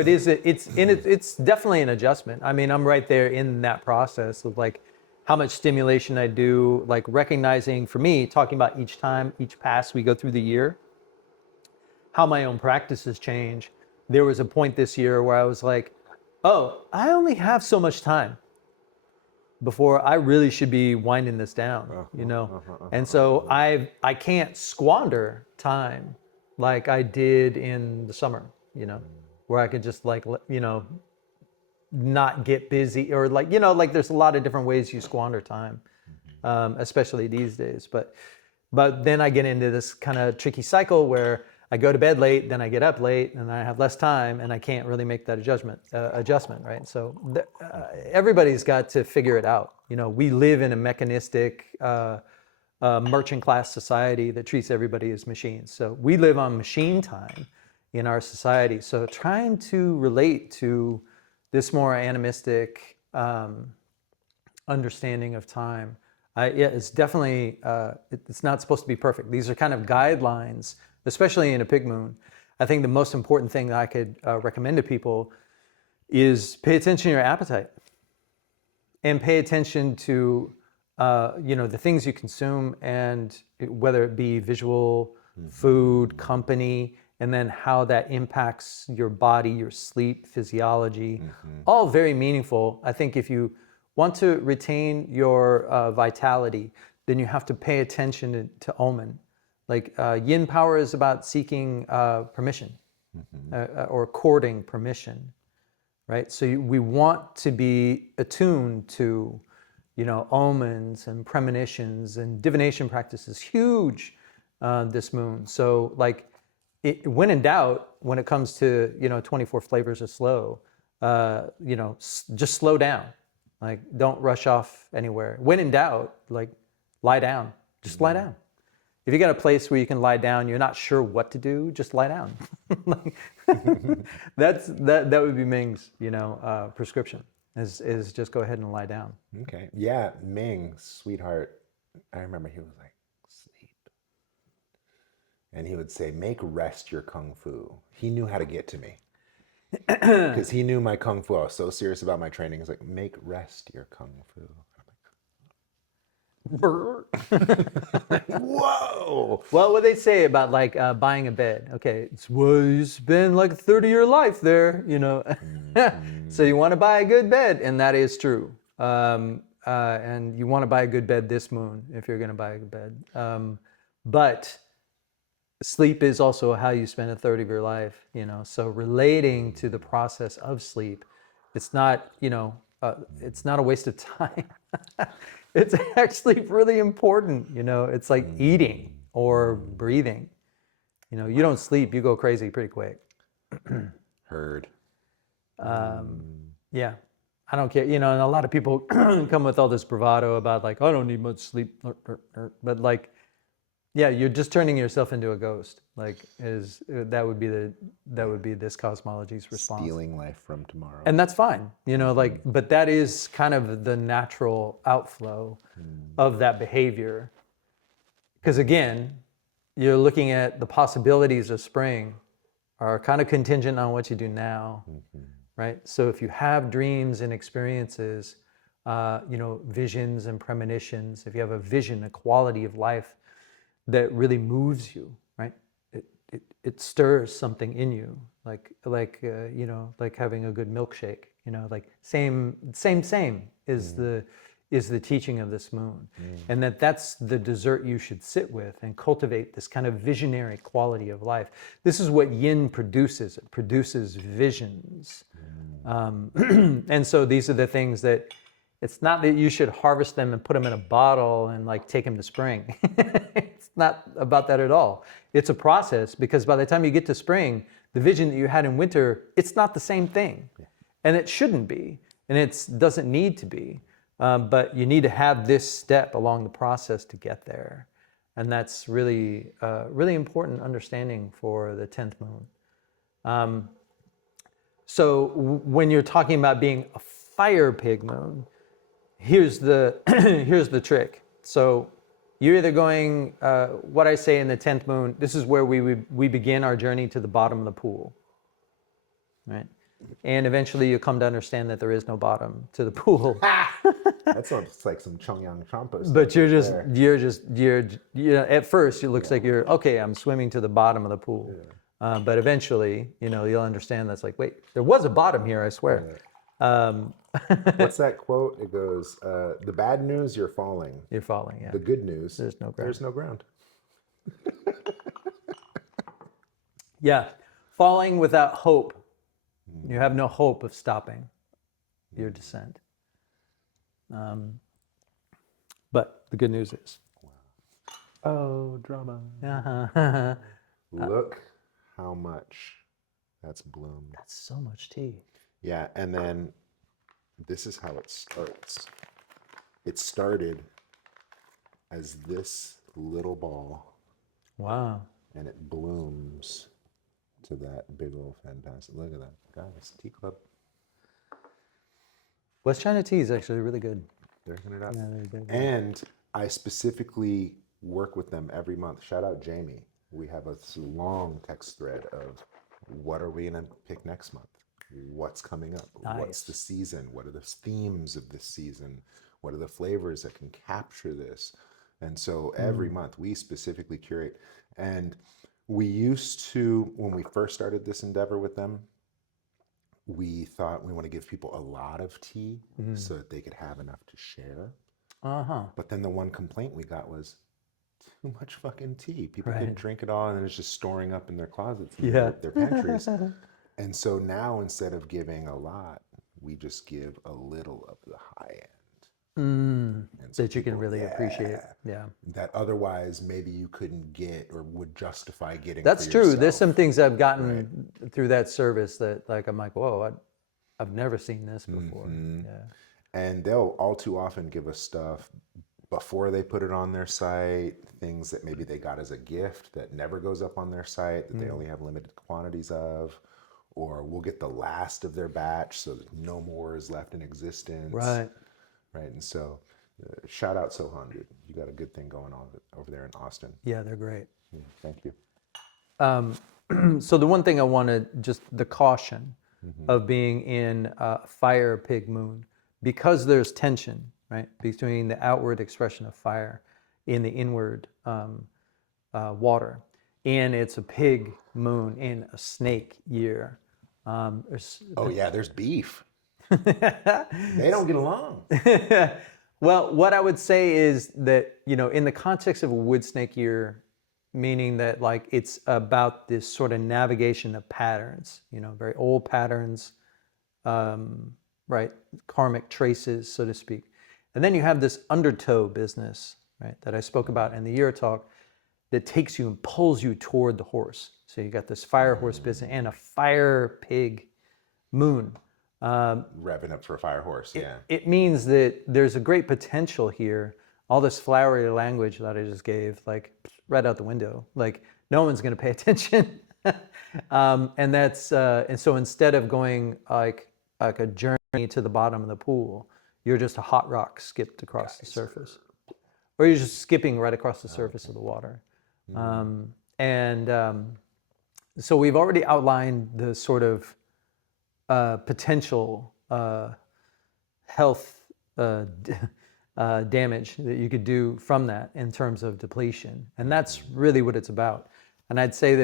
it's definitely an adjustment. I mean, I'm right there in that process of like how much stimulation I do, like recognizing, for me, talking about each pass we go through the year, how my own practices change. There was a point this year where I was like, oh, I only have so much time before I really should be winding this down, And so I can't squander time like I did in the summer, where I could just like, not get busy, or like, like there's a lot of different ways you squander time, especially these days. But then I get into this kind of tricky cycle where I go to bed late, then I get up late, and I have less time, and I can't really make that adjustment, right? So everybody's got to figure it out. We live in a mechanistic, merchant class society that treats everybody as machines. So we live on machine time in our society. So trying to relate to this more animistic understanding of time, it's definitely, it's not supposed to be perfect. These are kind of guidelines, especially in a pig moon. I think the most important thing that I could recommend to people is pay attention to your appetite, and pay attention to the things you consume, and whether it be visual, food, company, and then how that impacts your body, your sleep, physiology, all very meaningful. I think if you want to retain your vitality, then you have to pay attention to omen. Like yin power is about seeking permission, or courting permission, right? So we want to be attuned to, omens and premonitions, and divination practice is huge this moon. So like, when in doubt, when it comes to 24 flavors of slow, just slow down. Like, don't rush off anywhere. When in doubt, like, lie down. Just lie down. If you got a place where you can lie down, you're not sure what to do, just lie down. That would be Ming's prescription. Is just go ahead and lie down. Okay. Yeah, Ming, sweetheart. I remember he was like, sleep. And he would say, make rest your kung fu. He knew how to get to me. Because he knew my kung fu. I was so serious about my training. He's like, make rest your kung fu. Whoa! Well, what they say about like buying a bed? Okay, you spend like 30-year life there, So you want to buy a good bed, and that is true. And you want to buy a good bed this moon if you're going to buy a good bed. But sleep is also how you spend a third of your life. So relating to the process of sleep, it's not it's not a waste of time. It's actually really important. It's like eating or breathing. You don't sleep, you go crazy pretty quick. Heard. Yeah, I don't care. And a lot of people come with all this bravado about like, I don't need much sleep. But like, yeah, you're just turning yourself into a ghost. Like, that would be this cosmology's response. Stealing life from tomorrow. And that's fine, but that is kind of the natural outflow of that behavior. Because again, you're looking at the possibilities of spring are kind of contingent on what you do now, right? So if you have dreams and experiences, visions and premonitions, if you have a vision, a quality of life that really moves you, right? It stirs something in you, like having a good milkshake, like same is the teaching of this moon, and that's the dessert you should sit with and cultivate this kind of visionary quality of life. This is what yin produces. It produces visions, and so these are the things that. It's not that you should harvest them and put them in a bottle and like take them to spring. It's not about that at all. It's a process, because by the time you get to spring, the vision that you had in winter, it's not the same thing. And it shouldn't be. And it doesn't need to be. But you need to have this step along the process to get there. And that's really, really important understanding for the 10th moon. So when you're talking about being a fire pig moon, here's the trick. So you're either going, what I say in the 10th moon, this is where we begin our journey to the bottom of the pool, right? And eventually you come to understand that there is no bottom to the pool. That sounds like some Chongyang Champa stuff. But at first it looks like you're, okay, I'm swimming to the bottom of the pool. Yeah. But eventually, you'll understand that's like, wait, there was a bottom here, I swear. Yeah. What's that quote? It goes, the bad news, you're falling. You're falling, yeah. The good news, there's no ground. There's no ground. Yeah. Falling without hope. You have no hope of stopping. your descent. But the good news is, Oh, drama. uh-huh. Look how much that's bloomed. That's so much tea. Yeah, and then this is how it starts. It started as this little ball, Wow. and it blooms to that big old fantastic. Look at that, guys. Tea Club. West China tea is actually really good. They're hooking it up. Yeah, they're good. And I specifically work with them every month. Shout out Jamie. We have a long text thread of what are we going to pick next month? What's coming up? What's the Nice. season? What are the themes of this season? What are the flavors that can capture this? And so every month we specifically curate. And we used to, when we first started this endeavor with them, we thought we want to give people a lot of tea so that they could have enough to share. Uh-huh. But then the one complaint we got was too much fucking tea. People Right. couldn't drink it all, and it's just storing up in their closets and Yeah. their pantries. And so now instead of giving a lot, we just give a little of the high end. And so That you can people- really appreciate. Yeah. that otherwise maybe you couldn't get or would justify getting. That's for true. There's yourself. some things I've gotten through that service that like I'm like, whoa, I've never seen this before. Yeah. And they'll all too often give us stuff before they put it on their site, things that maybe they got as a gift that never goes up on their site, that they only have limited quantities of, or we'll get the last of their batch so that no more is left in existence. Right. Right. And so shout out Sohan, dude. You got a good thing going on over there in Austin. Yeah, they're great. Yeah, thank you. So the one thing I wanted, just the caution of being in fire pig moon, because there's tension, right, between the outward expression of fire in the inward water, and it's a pig moon in a snake year. Oh, yeah, there's beef. They don't get along. Well, what I would say is that, in the context of a wood snake year, meaning that like it's about this sort of navigation of patterns, very old patterns, right? Karmic traces, so to speak. And then you have this undertow business, right, that I spoke about in the year talk that takes you and pulls you toward the horse. So you got this fire horse business and a fire pig moon. Revving up for a fire horse, yeah. It means that there's a great potential here. All this flowery language that I just gave, like right out the window. Like no one's going to pay attention. And so instead of going like a journey to the bottom of the pool, you're just a hot rock skipped across the surface, or you're just skipping right across the surface of the water. So we've already outlined the sort of potential health damage that you could do from that in terms of depletion, and that's really what it's about. And I'd say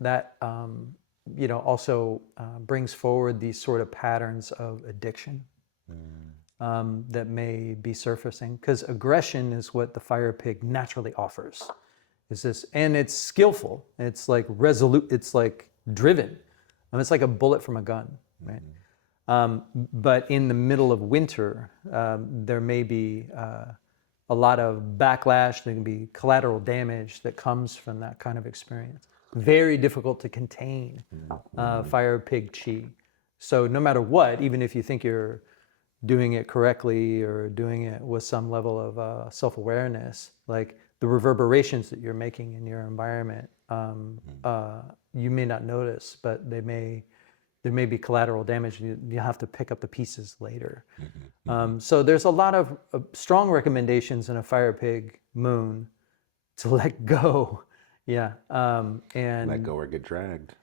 that also brings forward these sort of patterns of addiction that may be surfacing, because aggression is what the fire pig naturally offers. Is this, and it's skillful. It's like resolute. It's like driven. It's like a bullet from a gun, right? But in the middle of winter, there may be a lot of backlash. There can be collateral damage that comes from that kind of experience. Very difficult to contain fire pig chi. So no matter what, even if you think you're doing it correctly or doing it with some level of self-awareness, like the reverberations that you're making in your environment, you may not notice, but there may be collateral damage, and you have to pick up the pieces later. So there's a lot of strong recommendations in a fire pig moon to let go. Yeah. And Let go or get dragged.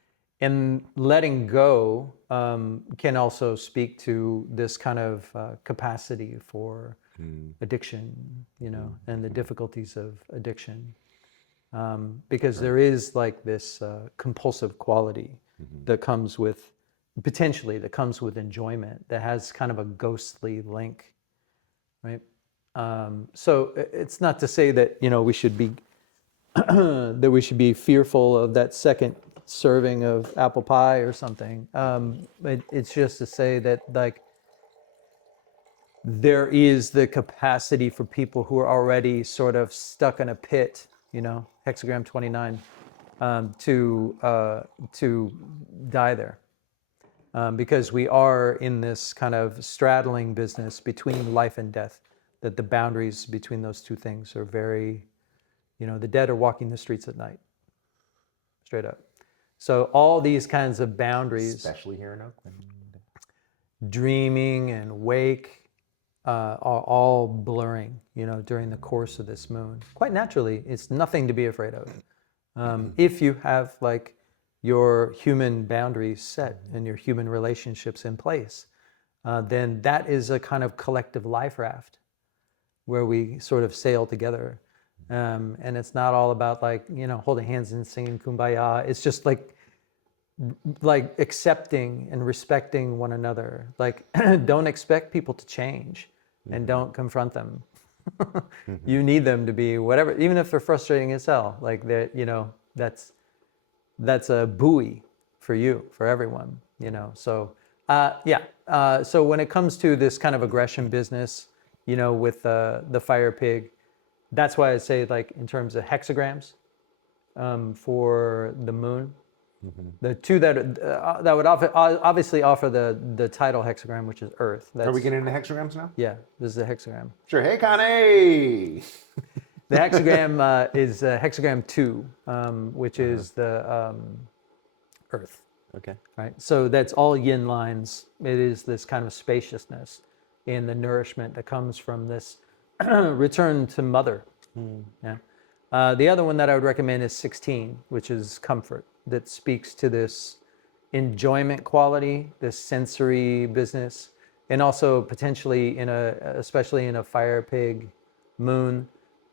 And letting go can also speak to this kind of capacity for addiction, and the difficulties of addiction. Because there is like this compulsive quality that comes with, potentially, that comes with enjoyment, that has kind of a ghostly link, right? So it's not to say that, we should be that we should be fearful of that second serving of apple pie or something. It's just to say that, like, there is the capacity for people who are already sort of stuck in a pit, hexagram 29, to die there. Because we are in this kind of straddling business between life and death, that the boundaries between those two things are very, the dead are walking the streets at night, straight up. So all these kinds of boundaries, Especially here in Oakland. dreaming and wake, are all blurring, during the course of this moon. Quite naturally, it's nothing to be afraid of. If you have like your human boundaries set and your human relationships in place, then that is a kind of collective life raft where we sort of sail together. And it's not all about like, holding hands and singing Kumbaya. It's just like accepting and respecting one another. Like, don't expect people to change and don't confront them. You need them to be whatever, even if they're frustrating as hell. Like that, that's a buoy for you, for everyone. So so when it comes to this kind of aggression business, with the fire pig, that's why I say, like, in terms of hexagrams, for the moon, the two that would obviously offer the tidal hexagram, which is Earth. Are we getting into hexagrams now? Yeah, this is the hexagram. Sure. Hey, Connie! The hexagram is hexagram 2, which is the Earth. Okay. Right. So that's all yin lines. It is this kind of spaciousness in the nourishment that comes from this return to mother. Yeah. The other one that I would recommend is 16, which is comfort, that speaks to this enjoyment quality, this sensory business, and also potentially especially in a fire pig moon,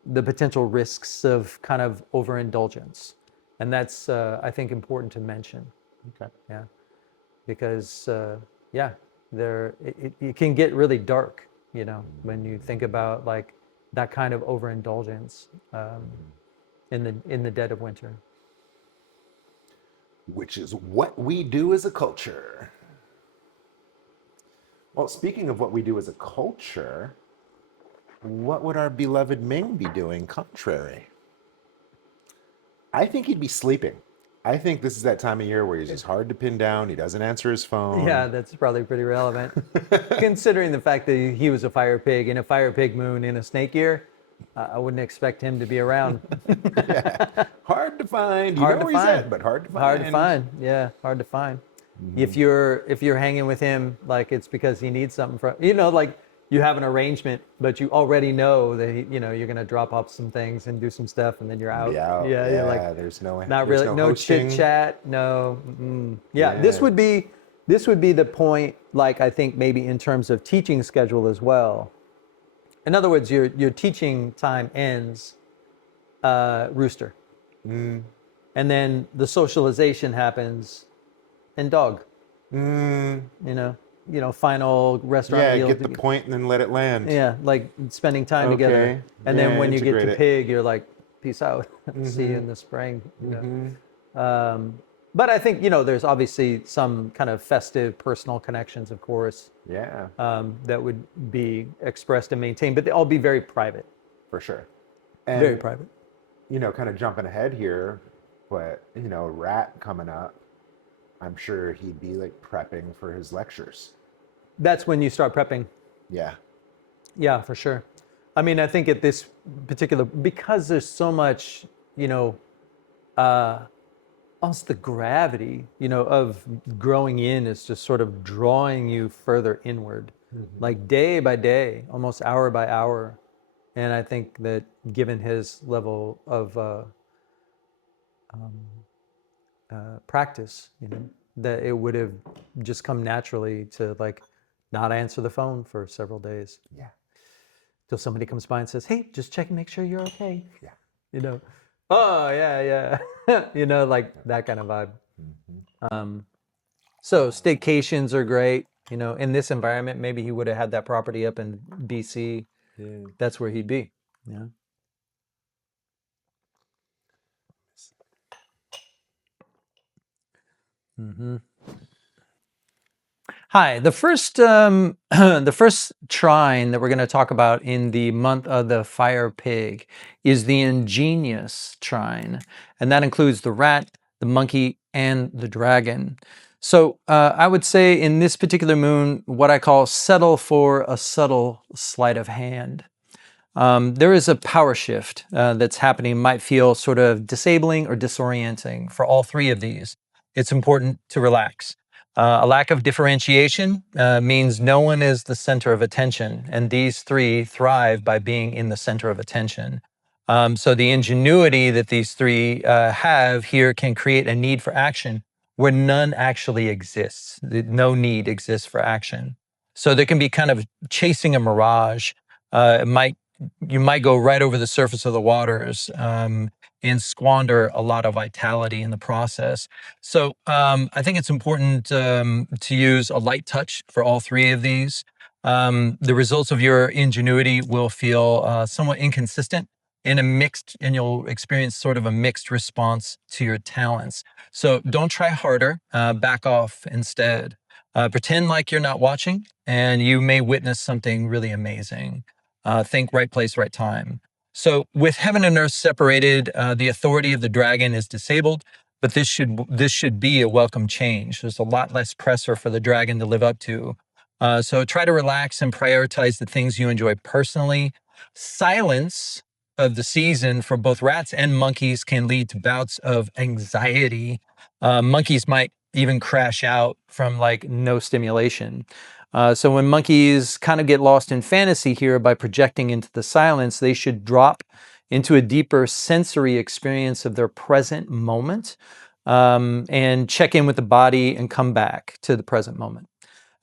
the potential risks of kind of overindulgence. And that's, I think, important to mention. Okay. Yeah. Because, it can get really dark, when you think about like that kind of overindulgence, in the dead of winter. Which is what we do as a culture. Well, speaking of what we do as a culture, what would our beloved Ming be doing contrary? I think he'd be sleeping. I think this is that time of year where he's just hard to pin down. He doesn't answer his phone. Yeah, that's probably pretty relevant. Considering the fact that he was a fire pig in a fire pig moon in a snake year, I wouldn't expect him to be around. Yeah. Hard to find. You Hard know to where he's find. at, but hard to find. Hard to find. Yeah, hard to find. If you're hanging with him, like, it's because he needs something from, like you have an arrangement, but you already know that you're gonna drop off some things and do some stuff, and then you're out. Yeah, Yeah, yeah. you're like, There's no, not there's really, no hosting. chit chat, no. Yeah, Yeah. this would be the point. Like, I think maybe in terms of teaching schedule as well. In other words, your teaching time ends rooster, and then the socialization happens in dog. Final restaurant Yeah, meal. get the point and then let it land. Yeah, like spending time together. Okay. And Yeah, then when you get integrate to it. pig, you're like, peace out. See you in the spring. But I think, there's obviously some kind of festive personal connections, of course, Yeah, that would be expressed and maintained, but they all be very private. for sure. And, Very private. kind of jumping ahead here, but, Rat coming up, I'm sure he'd be like prepping for his lectures. That's when you start prepping. Yeah. Yeah, for sure. I mean, I think at this particular, because there's so much, almost the gravity, of growing in is just sort of drawing you further inward, like day by day, almost hour by hour. And I think that given his level of practice, that it would have just come naturally to like not answer the phone for several days. Yeah. Till somebody comes by and says, "Hey, just check and make sure you're okay." Yeah. Oh yeah, yeah. Like that kind of vibe. So staycations are great. In this environment, maybe he would have had that property up in BC. Yeah. That's where he'd be. Yeah. Hi. The first the first trine that we're going to talk about in the month of the fire pig is the ingenious trine, and that includes the rat, the monkey, and the dragon. So I would say in this particular moon, what I call settle for a subtle sleight of hand. There is a power shift that's happening, might feel sort of disabling or disorienting for all three of these. It's important to relax. A lack of differentiation means no one is the center of attention, and these three thrive by being in the center of attention. So the ingenuity that these three have here can create a need for action where none actually exists. No need exists for action. So there can be kind of chasing a mirage. It might You might go right over the surface of the waters and squander a lot of vitality in the process. So I think it's important to use a light touch for all three of these. The results of your ingenuity will feel somewhat inconsistent and you'll experience sort of a mixed response to your talents. So don't try harder, back off instead. Pretend like you're not watching, and you may witness something really amazing. Think right place, right time. So with heaven and earth separated, the authority of the dragon is disabled, but this should be a welcome change. There's a lot less pressure for the dragon to live up to. So try to relax and prioritize the things you enjoy personally. Silence of the season for both rats and monkeys can lead to bouts of anxiety. Monkeys might even crash out from like no stimulation. So when monkeys kind of get lost in fantasy here by projecting into the silence, they should drop into a deeper sensory experience of their present moment, and check in with the body and come back to the present moment.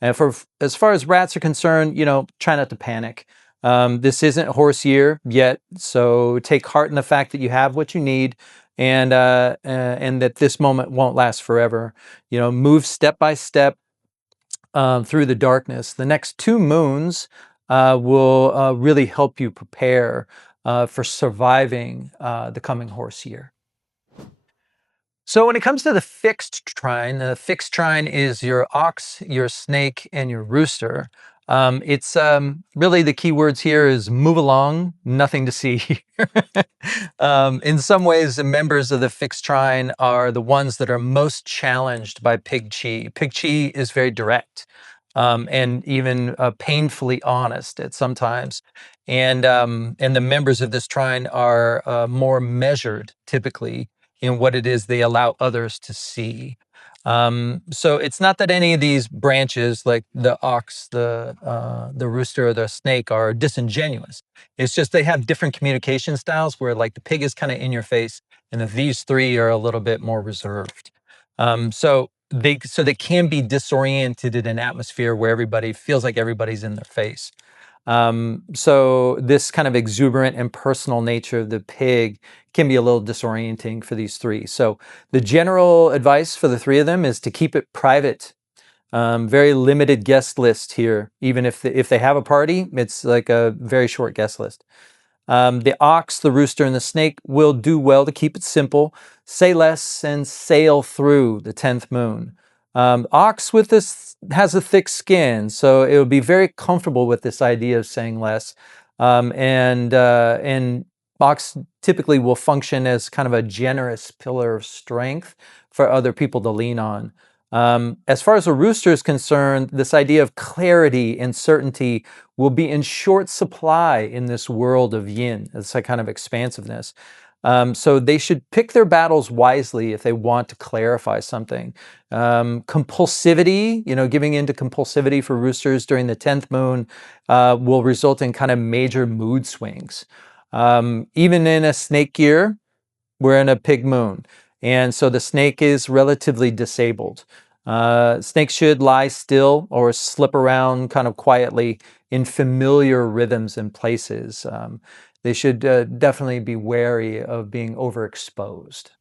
And for as far as rats are concerned, try not to panic. This isn't horse year yet, so take heart in the fact that you have what you need, and that this moment won't last forever. Move step by step through the darkness. The next two moons will really help you prepare for surviving the coming horse year. So when it comes to the fixed trine is your ox, your snake, and your rooster. It's really the key words here is move along, nothing to see here. In some ways, the members of the fixed trine are the ones that are most challenged by Pig Chi. Pig Chi is very direct, and even painfully honest at sometimes. And the members of this trine are more measured, typically, in what it is they allow others to see. So it's not that any of these branches, like the ox, the rooster, or the snake, are disingenuous. It's just they have different communication styles, where like the pig is kind of in your face, and these three are a little bit more reserved. So they can be disoriented in an atmosphere where everybody feels like everybody's in their face. So this kind of exuberant and personal nature of the pig can be a little disorienting for these three. So the general advice for the three of them is to keep it private. Very limited guest list here. Even if they have a party, it's like a very short guest list. The ox, the rooster, and the snake will do well to keep it simple. Say less and sail through the 10th moon. Ox with this has a thick skin, so it would be very comfortable with this idea of saying less. And ox typically will function as kind of a generous pillar of strength for other people to lean on. As far as a rooster is concerned, this idea of clarity and certainty will be in short supply in this world of yin. It's a kind of expansiveness. So they should pick their battles wisely if they want to clarify something. Compulsivity, giving into compulsivity for roosters during the 10th moon will result in kind of major mood swings. Even in a snake year, we're in a pig moon. And so the snake is relatively disabled. Snakes should lie still or slip around kind of quietly in familiar rhythms and places. They should definitely be wary of being overexposed.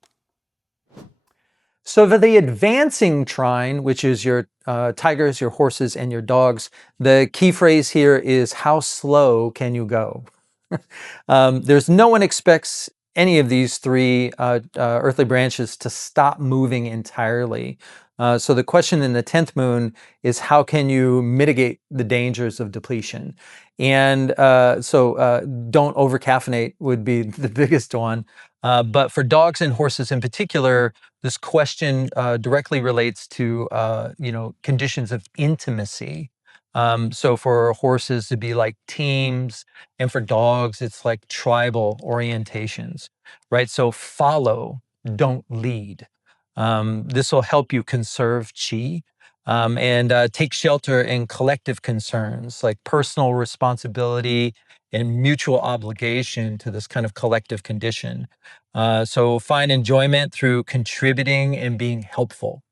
So for the advancing trine, which is your tigers, your horses, and your dogs, the key phrase here is how slow can you go? There's no one expects any of these three earthly branches to stop moving entirely. So the question in the 10th moon is how can you mitigate the dangers of depletion? And don't overcaffeinate would be the biggest one. But for dogs and horses in particular, this question directly relates to conditions of intimacy. So for horses to be like teams, and for dogs it's like tribal orientations, right? So follow, don't lead. This will help you conserve chi and take shelter in collective concerns like personal responsibility and mutual obligation to this kind of collective condition. So find enjoyment through contributing and being helpful.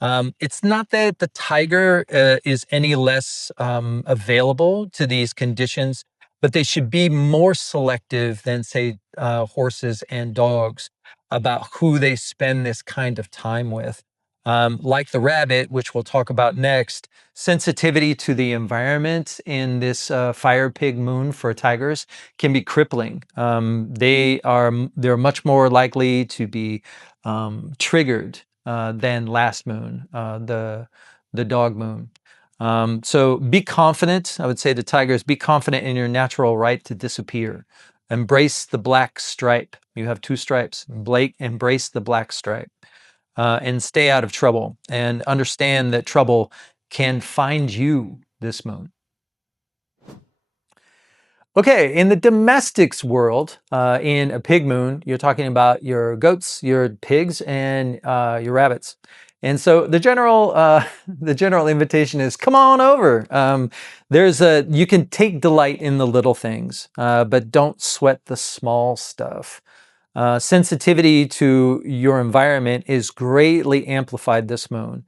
It's not that the tiger is any less available to these conditions, but they should be more selective than, say, horses and dogs about who they spend this kind of time with. Like the rabbit, which we'll talk about next, sensitivity to the environment in this fire pig moon for tigers can be crippling. They're much more likely to be triggered than last moon, the dog moon. So be confident. I would say to tigers, be confident in your natural right to disappear. Embrace the black stripe. You have 2 stripes. Blake, embrace the black stripe and stay out of trouble. And understand that trouble can find you this moon. Okay, in the domestics world, in a pig moon, you're talking about your goats, your pigs, and your rabbits. And so the general the general invitation is, come on over. You can take delight in the little things, but don't sweat the small stuff. Sensitivity to your environment is greatly amplified this moon.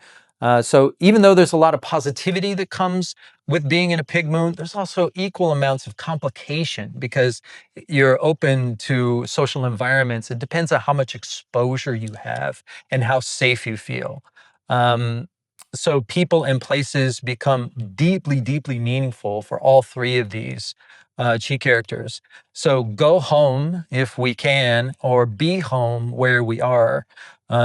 So even though there's a lot of positivity that comes with being in a pig moon, there's also equal amounts of complication because you're open to social environments. It depends on how much exposure you have and how safe you feel. So people and places become deeply, deeply meaningful for all 3 of these chi characters. So go home if we can, or be home where we are.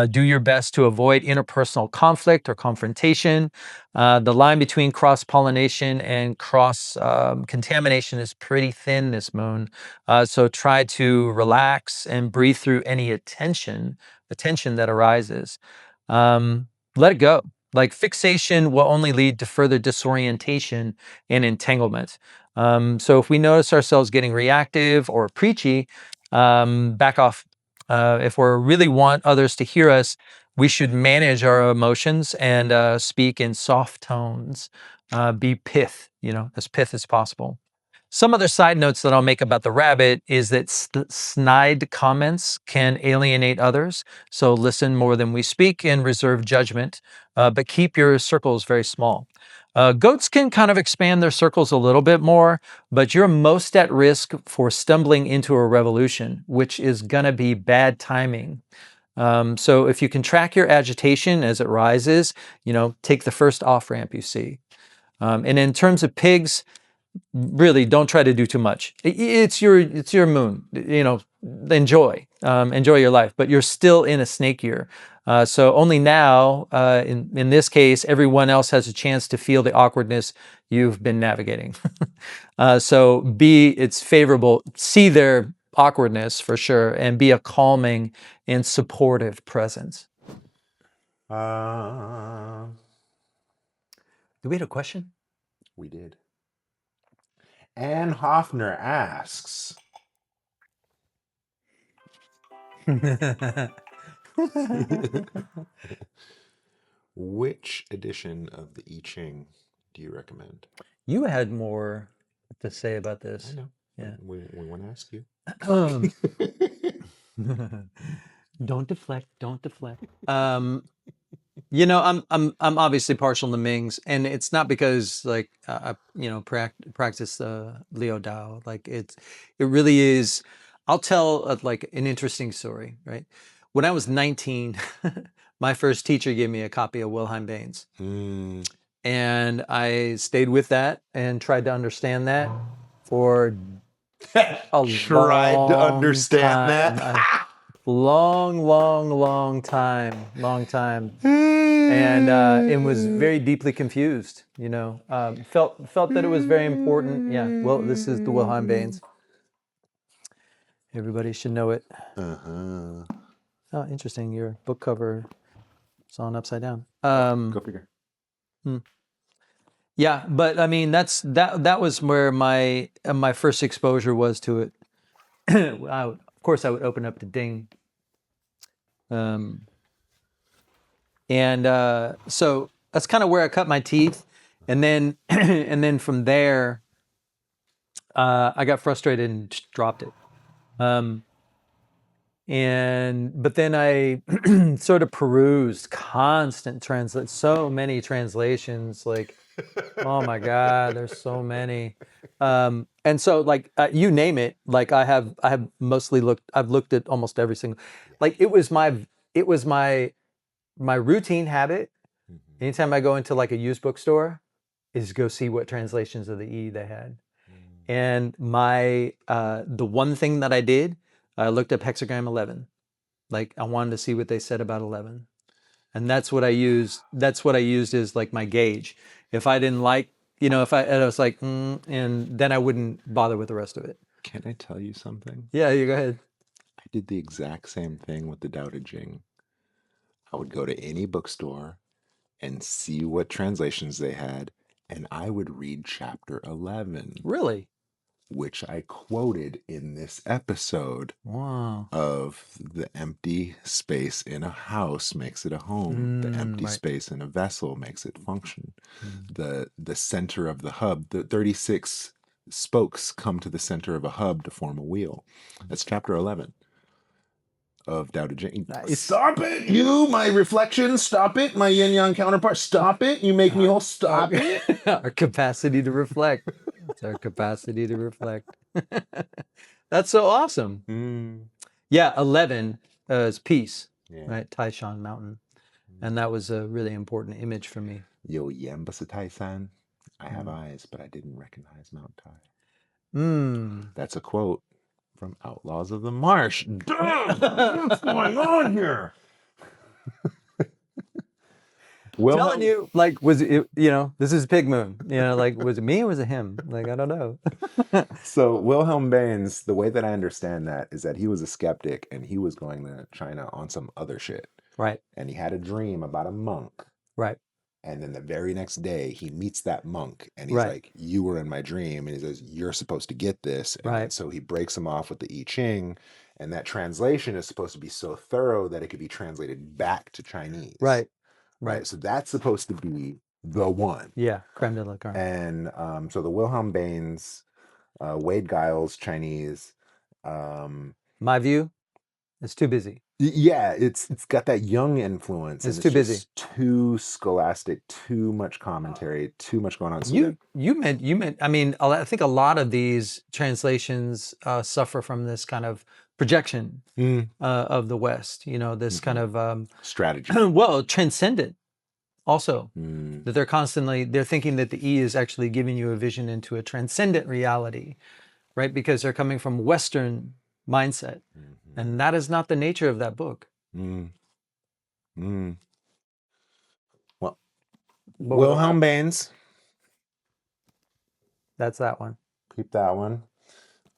Do your best to avoid interpersonal conflict or confrontation. The line between cross-pollination and cross-contamination is pretty thin this moon. So try to relax and breathe through any attention that arises. Let it go. Like fixation will only lead to further disorientation and entanglement. So if we notice ourselves getting reactive or preachy, back off. If we really want others to hear us, we should manage our emotions and speak in soft tones. Be pith, as pith as possible. Some other side notes that I'll make about the rabbit is that snide comments can alienate others. So listen more than we speak and reserve judgment, but keep your circles very small. Goats can kind of expand their circles a little bit more, but you're most at risk for stumbling into a revolution, which is going to be bad timing. So if you can track your agitation as it rises, take the first off ramp you see. And in terms of pigs, really don't try to do too much. It's your moon. Enjoy your life, but you're still in a snake year. So only now, in this case, everyone else has a chance to feel the awkwardness you've been navigating. So it's favorable. See their awkwardness for sure, and be a calming and supportive presence. Uh, Do we have a question? we did. Ann Hoffner asks, which edition of the I Ching do you recommend? You had more to say about I this. know. Yeah. We want to ask you. Don't deflect. Don't deflect. I'm obviously partial to Ming's, and it's not because like practice Liu Dao. Like it really is. I'll tell like an interesting story. Right, when I was 19, my first teacher gave me a copy of Wilhelm Baines, and I stayed with that and tried to understand that for a Tried to long understand time. that. long time, and was very deeply confused. Felt that it was very important. Yeah. Well, this is the Wilhelm Baines. Everybody should know it. Uh-huh. Oh, interesting. Your book cover is on upside down. Go figure. Yeah, but I mean that was where my first exposure was to it. Of course, I would open up to Ding, and so that's kind of where I cut my teeth, and then and then from there, I got frustrated and just dropped it. But then I sort of perused so many translations, like, oh my God, there's so many. And so like you name it, like I have I've looked at almost every single, like it was my routine habit. Anytime I go into like a used bookstore, is go see what translations of the E they had. And the one thing that I did, I looked up hexagram 11. Like I wanted to see what they said about 11. And that's what I used. That's what I used as like my gauge. If I didn't like, and I was like, and then I wouldn't bother with the rest of it. Can I tell you something? Yeah, you go ahead. I did the exact same thing with the Tao Te Ching. I would go to any bookstore and see what translations they had, and I would read chapter 11, Really? which I quoted in this episode Wow. of the empty space in a house makes it a home. The empty Right. space in a vessel makes it function. The center of the hub, the 36 spokes come to the center of a hub to form a wheel. That's chapter 11 of Tao Te Ching. Nice. Stop it, you, my reflection. Stop it, my yin yang counterpart. Stop it. You make me whole. Stop it. Our capacity to reflect. It's our capacity to reflect. That's so awesome. Yeah, 11 is peace, right? Taishan Mountain. And that was a really important image for me. Yo Yamba Taisan. I have eyes, but I didn't recognize Mount Tai. That's a quote from Outlaws of the Marsh. Damn, what's going on here? Telling you, like, was it, this is Pig Moon. Like, was it me or was it him? Like, I don't know. So Wilhelm Baines, the way that I understand that is that he was a skeptic and he was going to China on some other shit. Right. And he had a dream about a monk. Right. And then the very next day, he meets that monk, and he's Right. like, "You were in my dream," and he says, "You're supposed to get this." And Right. so he breaks him off with the I Ching, and that translation is supposed to be so thorough that it could be translated back to Chinese. Right. Right. So that's supposed to be the one. Yeah. Creme de la creme. And so the Wilhelm Baines, Wade Giles, Chinese. My view, it's too busy. Yeah, it's got that young influence. It's and too busy. Just too scholastic, too much commentary, too much going on. So You meant. I mean, I think a lot of these translations suffer from this kind of projection of the West. This kind of strategy. Well, transcendent. Also, that they're thinking that the E is actually giving you a vision into a transcendent reality, right? Because they're coming from Western mindset. And that is not the nature of that book. Well, Wilhelm Baines. That's that one. Keep that one.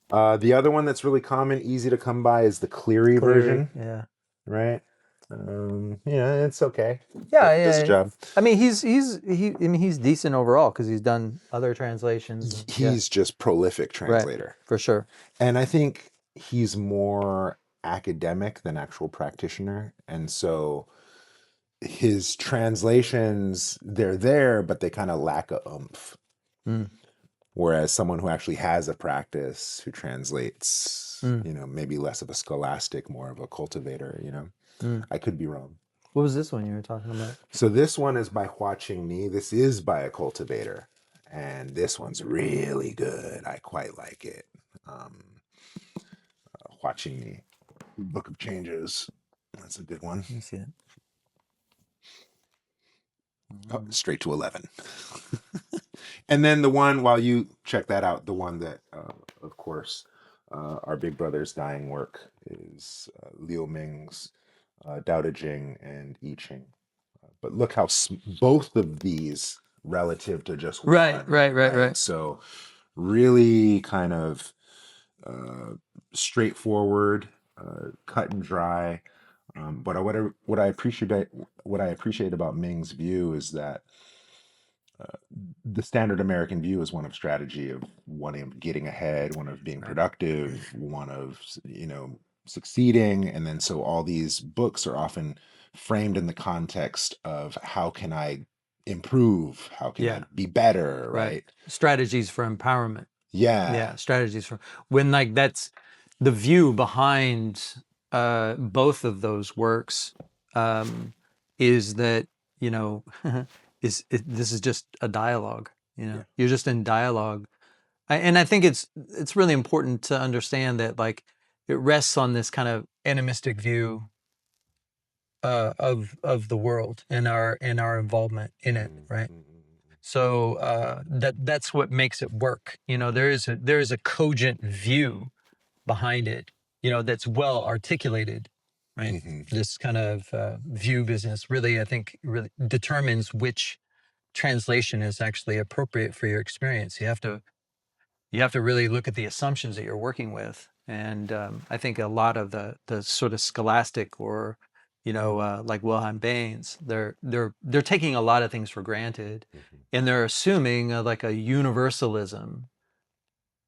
The other one that's really common, easy to come by, is the Cleary version. Yeah. Right. It's okay. Yeah, does the job. I mean, he's decent overall because he's done other translations. He's just prolific translator, right, for sure. And I think he's more academic than actual practitioner, and so his translations, they're there, but they kind of lack a oomph. Whereas someone who actually has a practice, who translates, maybe less of a scholastic, more of a cultivator, I could be wrong. What was this one you were talking about? So this one is by Hua Qing Ni. This is by a cultivator, and this one's really good. I quite like it. Hua Qing Ni, Book of Changes. That's a good one. Let me see it. Oh, straight to 11. And then the one, while you check that out, the one that, of course, our big brother's dying work is Liu Ming's Tao Te Ching and I Ching. But look how both of these relative to just Right, one, right, right, right? right. So really kind of uh, straightforward, cut and dry. But what I appreciate about Ming's view is that the standard American view is one of strategy, of one of getting ahead, one of being Right. productive, one of succeeding, and then so all these books are often framed in the context of how can I improve, how can I Yeah, be better, right. right? Strategies for empowerment. Yeah. Yeah, strategies for when like that's the view behind both of those works um, is that you know this is just a dialogue. You know, Yeah. you're just in dialogue, and I think it's really important to understand that like it rests on this kind of animistic view of the world and our involvement in it, Mm, right? mm, mm, So that's what makes it work. You know, there is a cogent view behind it. You know, that's well articulated, right? mm, mhm. This kind of view business really, I think, really determines which translation is actually appropriate for your experience. You have to really look at the assumptions that you're working with, and I think a lot of the sort of scholastic or like Wilhelm Baines, they're taking a lot of things for granted, Mhm. and they're assuming like a universalism,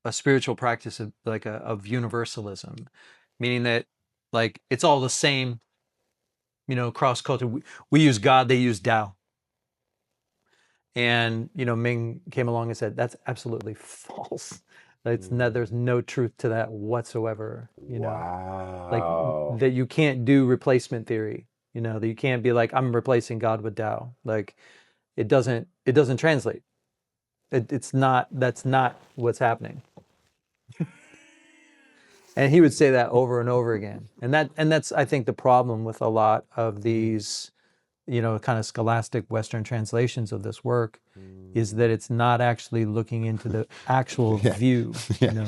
a spiritual practice of universalism, meaning that like it's all the same, cross culture. We use God, they use Tao. And Ming came along and said that's absolutely false. There's Mm. no truth to that whatsoever. Like Wow. that you can't do replacement theory. That you can't be like I'm replacing God with Tao. Like it doesn't translate. It's not. That's not what's happening. And he would say that over and over again. And that's I think the problem with a lot of these kind of scholastic Western translations of this work is that Mm. it's not actually looking into the actual Yeah. view, Yeah.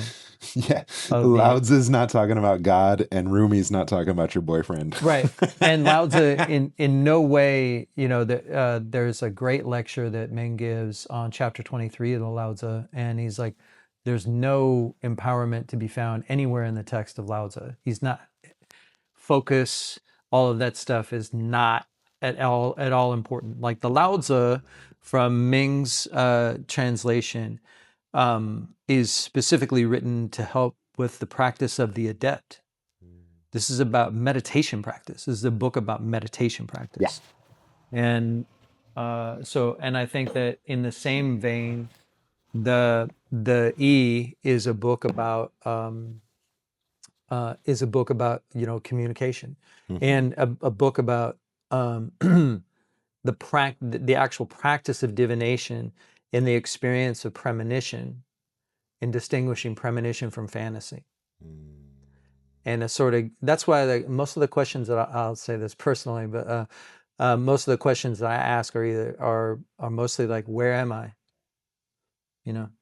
Yeah. of Lao the Tzu's not talking about God, and Rumi's not talking about your boyfriend. right. And Lao Tzu, in no way, there's a great lecture that Ming gives on chapter 23 of the Lao Tzu, and he's like, there's no empowerment to be found anywhere in the text of Lao Tzu. He's not focus, all of that stuff is not at all important. Like the Lao Tzu from Ming's translation is specifically written to help with the practice of the adept. This is about meditation practice. This is a book about meditation Yeah. practice, and and I think that in the same vein, the E is a book about communication, Mhm. and a book about um, the actual practice of divination in the experience of premonition, in distinguishing premonition from fantasy. And a sort of that's why most of the questions that I'll say this personally, but most of the questions that I ask are mostly like, where am I?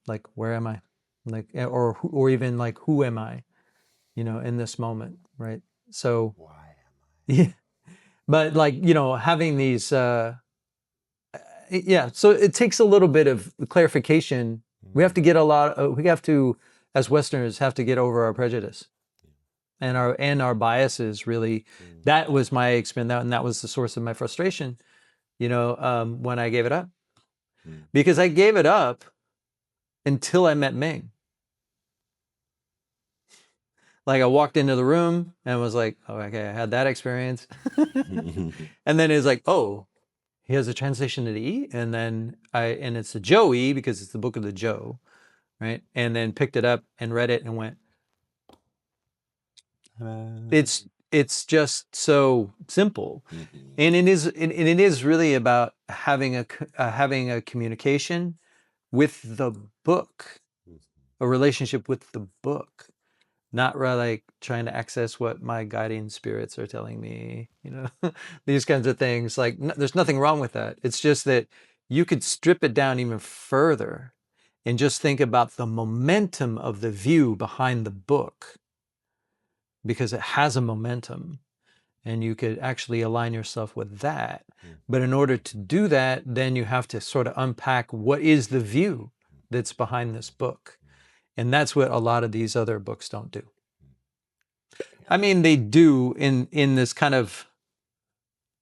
Like where am I? Like or even like who am I? In this moment, right? So Why yeah, but like having these yeah, so it takes a little bit of clarification. am We have to I? get a lot we have to, as Westerners, have to get over our prejudice and our biases. Really, Mm. that was my experience, and that was the source of my frustration when I gave it up, Mm. because I gave it up until I met Ming. Like I walked into the room and was like, oh, okay, I had that experience. And then it's like, oh, he has a translation to the E, and then it's the Joe E because it's the book of the Joe, right? And then picked it up and read it and went, it's just so simple, Mhm. and it is really about having a communication with the book, a relationship with the book, not really like trying to access what my guiding spirits are telling me, these kinds of things. Like, there's nothing wrong with that. It's just that you could strip it down even further and just think about the momentum of the view behind the book, because it has a momentum, and you could actually align yourself with that. But in order to do that, then you have to sort of unpack what is the view that's behind this book. And that's what a lot of these other books don't do. I mean, they do in this kind of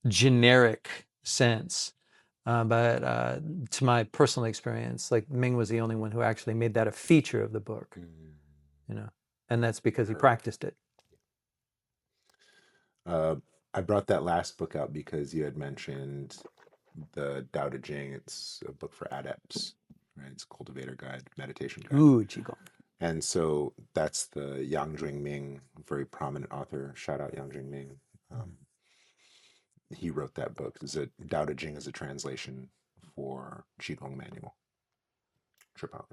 generic sense. But to my personal experience, like Ming was the only one who actually made that a feature of the book, and that's because he practiced it. I brought that last book out because you had mentioned the Tao Te Ching. It's a book for adepts, right? It's Cultivator Guide, Meditation Guide. Ooh, Qigong. And so that's the Yang Jingming, very prominent author. Shout out Yang Jingming. He wrote that book. Tao Te Ching is a translation for Qigong manual. Trip out.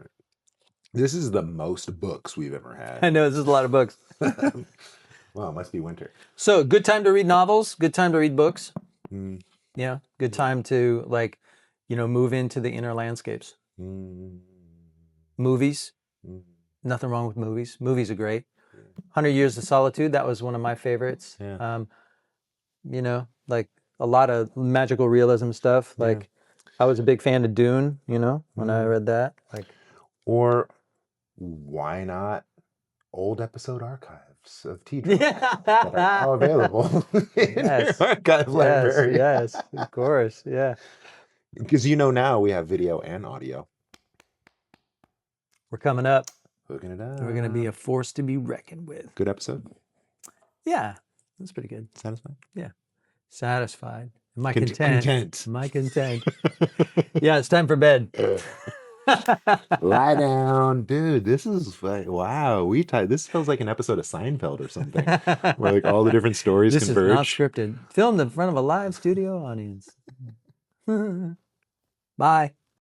This is the most books we've ever had. I know, this is a lot of books. Well, it must be winter. So, good time to read novels, good time to read books. Mm. Yeah, good time to move into the inner landscapes. Movies, nothing wrong with movies. Movies are great. 100 Years of Solitude, that was one of my favorites. Yeah. Like a lot of magical realism stuff. Like I was a big fan of Dune, when I read that. Or why not old episode archives of T-Drop that are now available in your archive library. Yes, of course, yeah. Because now we have video and audio. We're coming up. Hooking it up. We're going to be a force to be reckoned with. Good episode? Yeah, that's pretty good. Satisfied? Yeah. Satisfied. Am I content? Am I content? Yeah, it's time for bed. Lie down, dude. This is like, wow. This feels like an episode of Seinfeld or something, where like all the different stories converge. This is not scripted. Filmed in front of a live studio audience. Bye.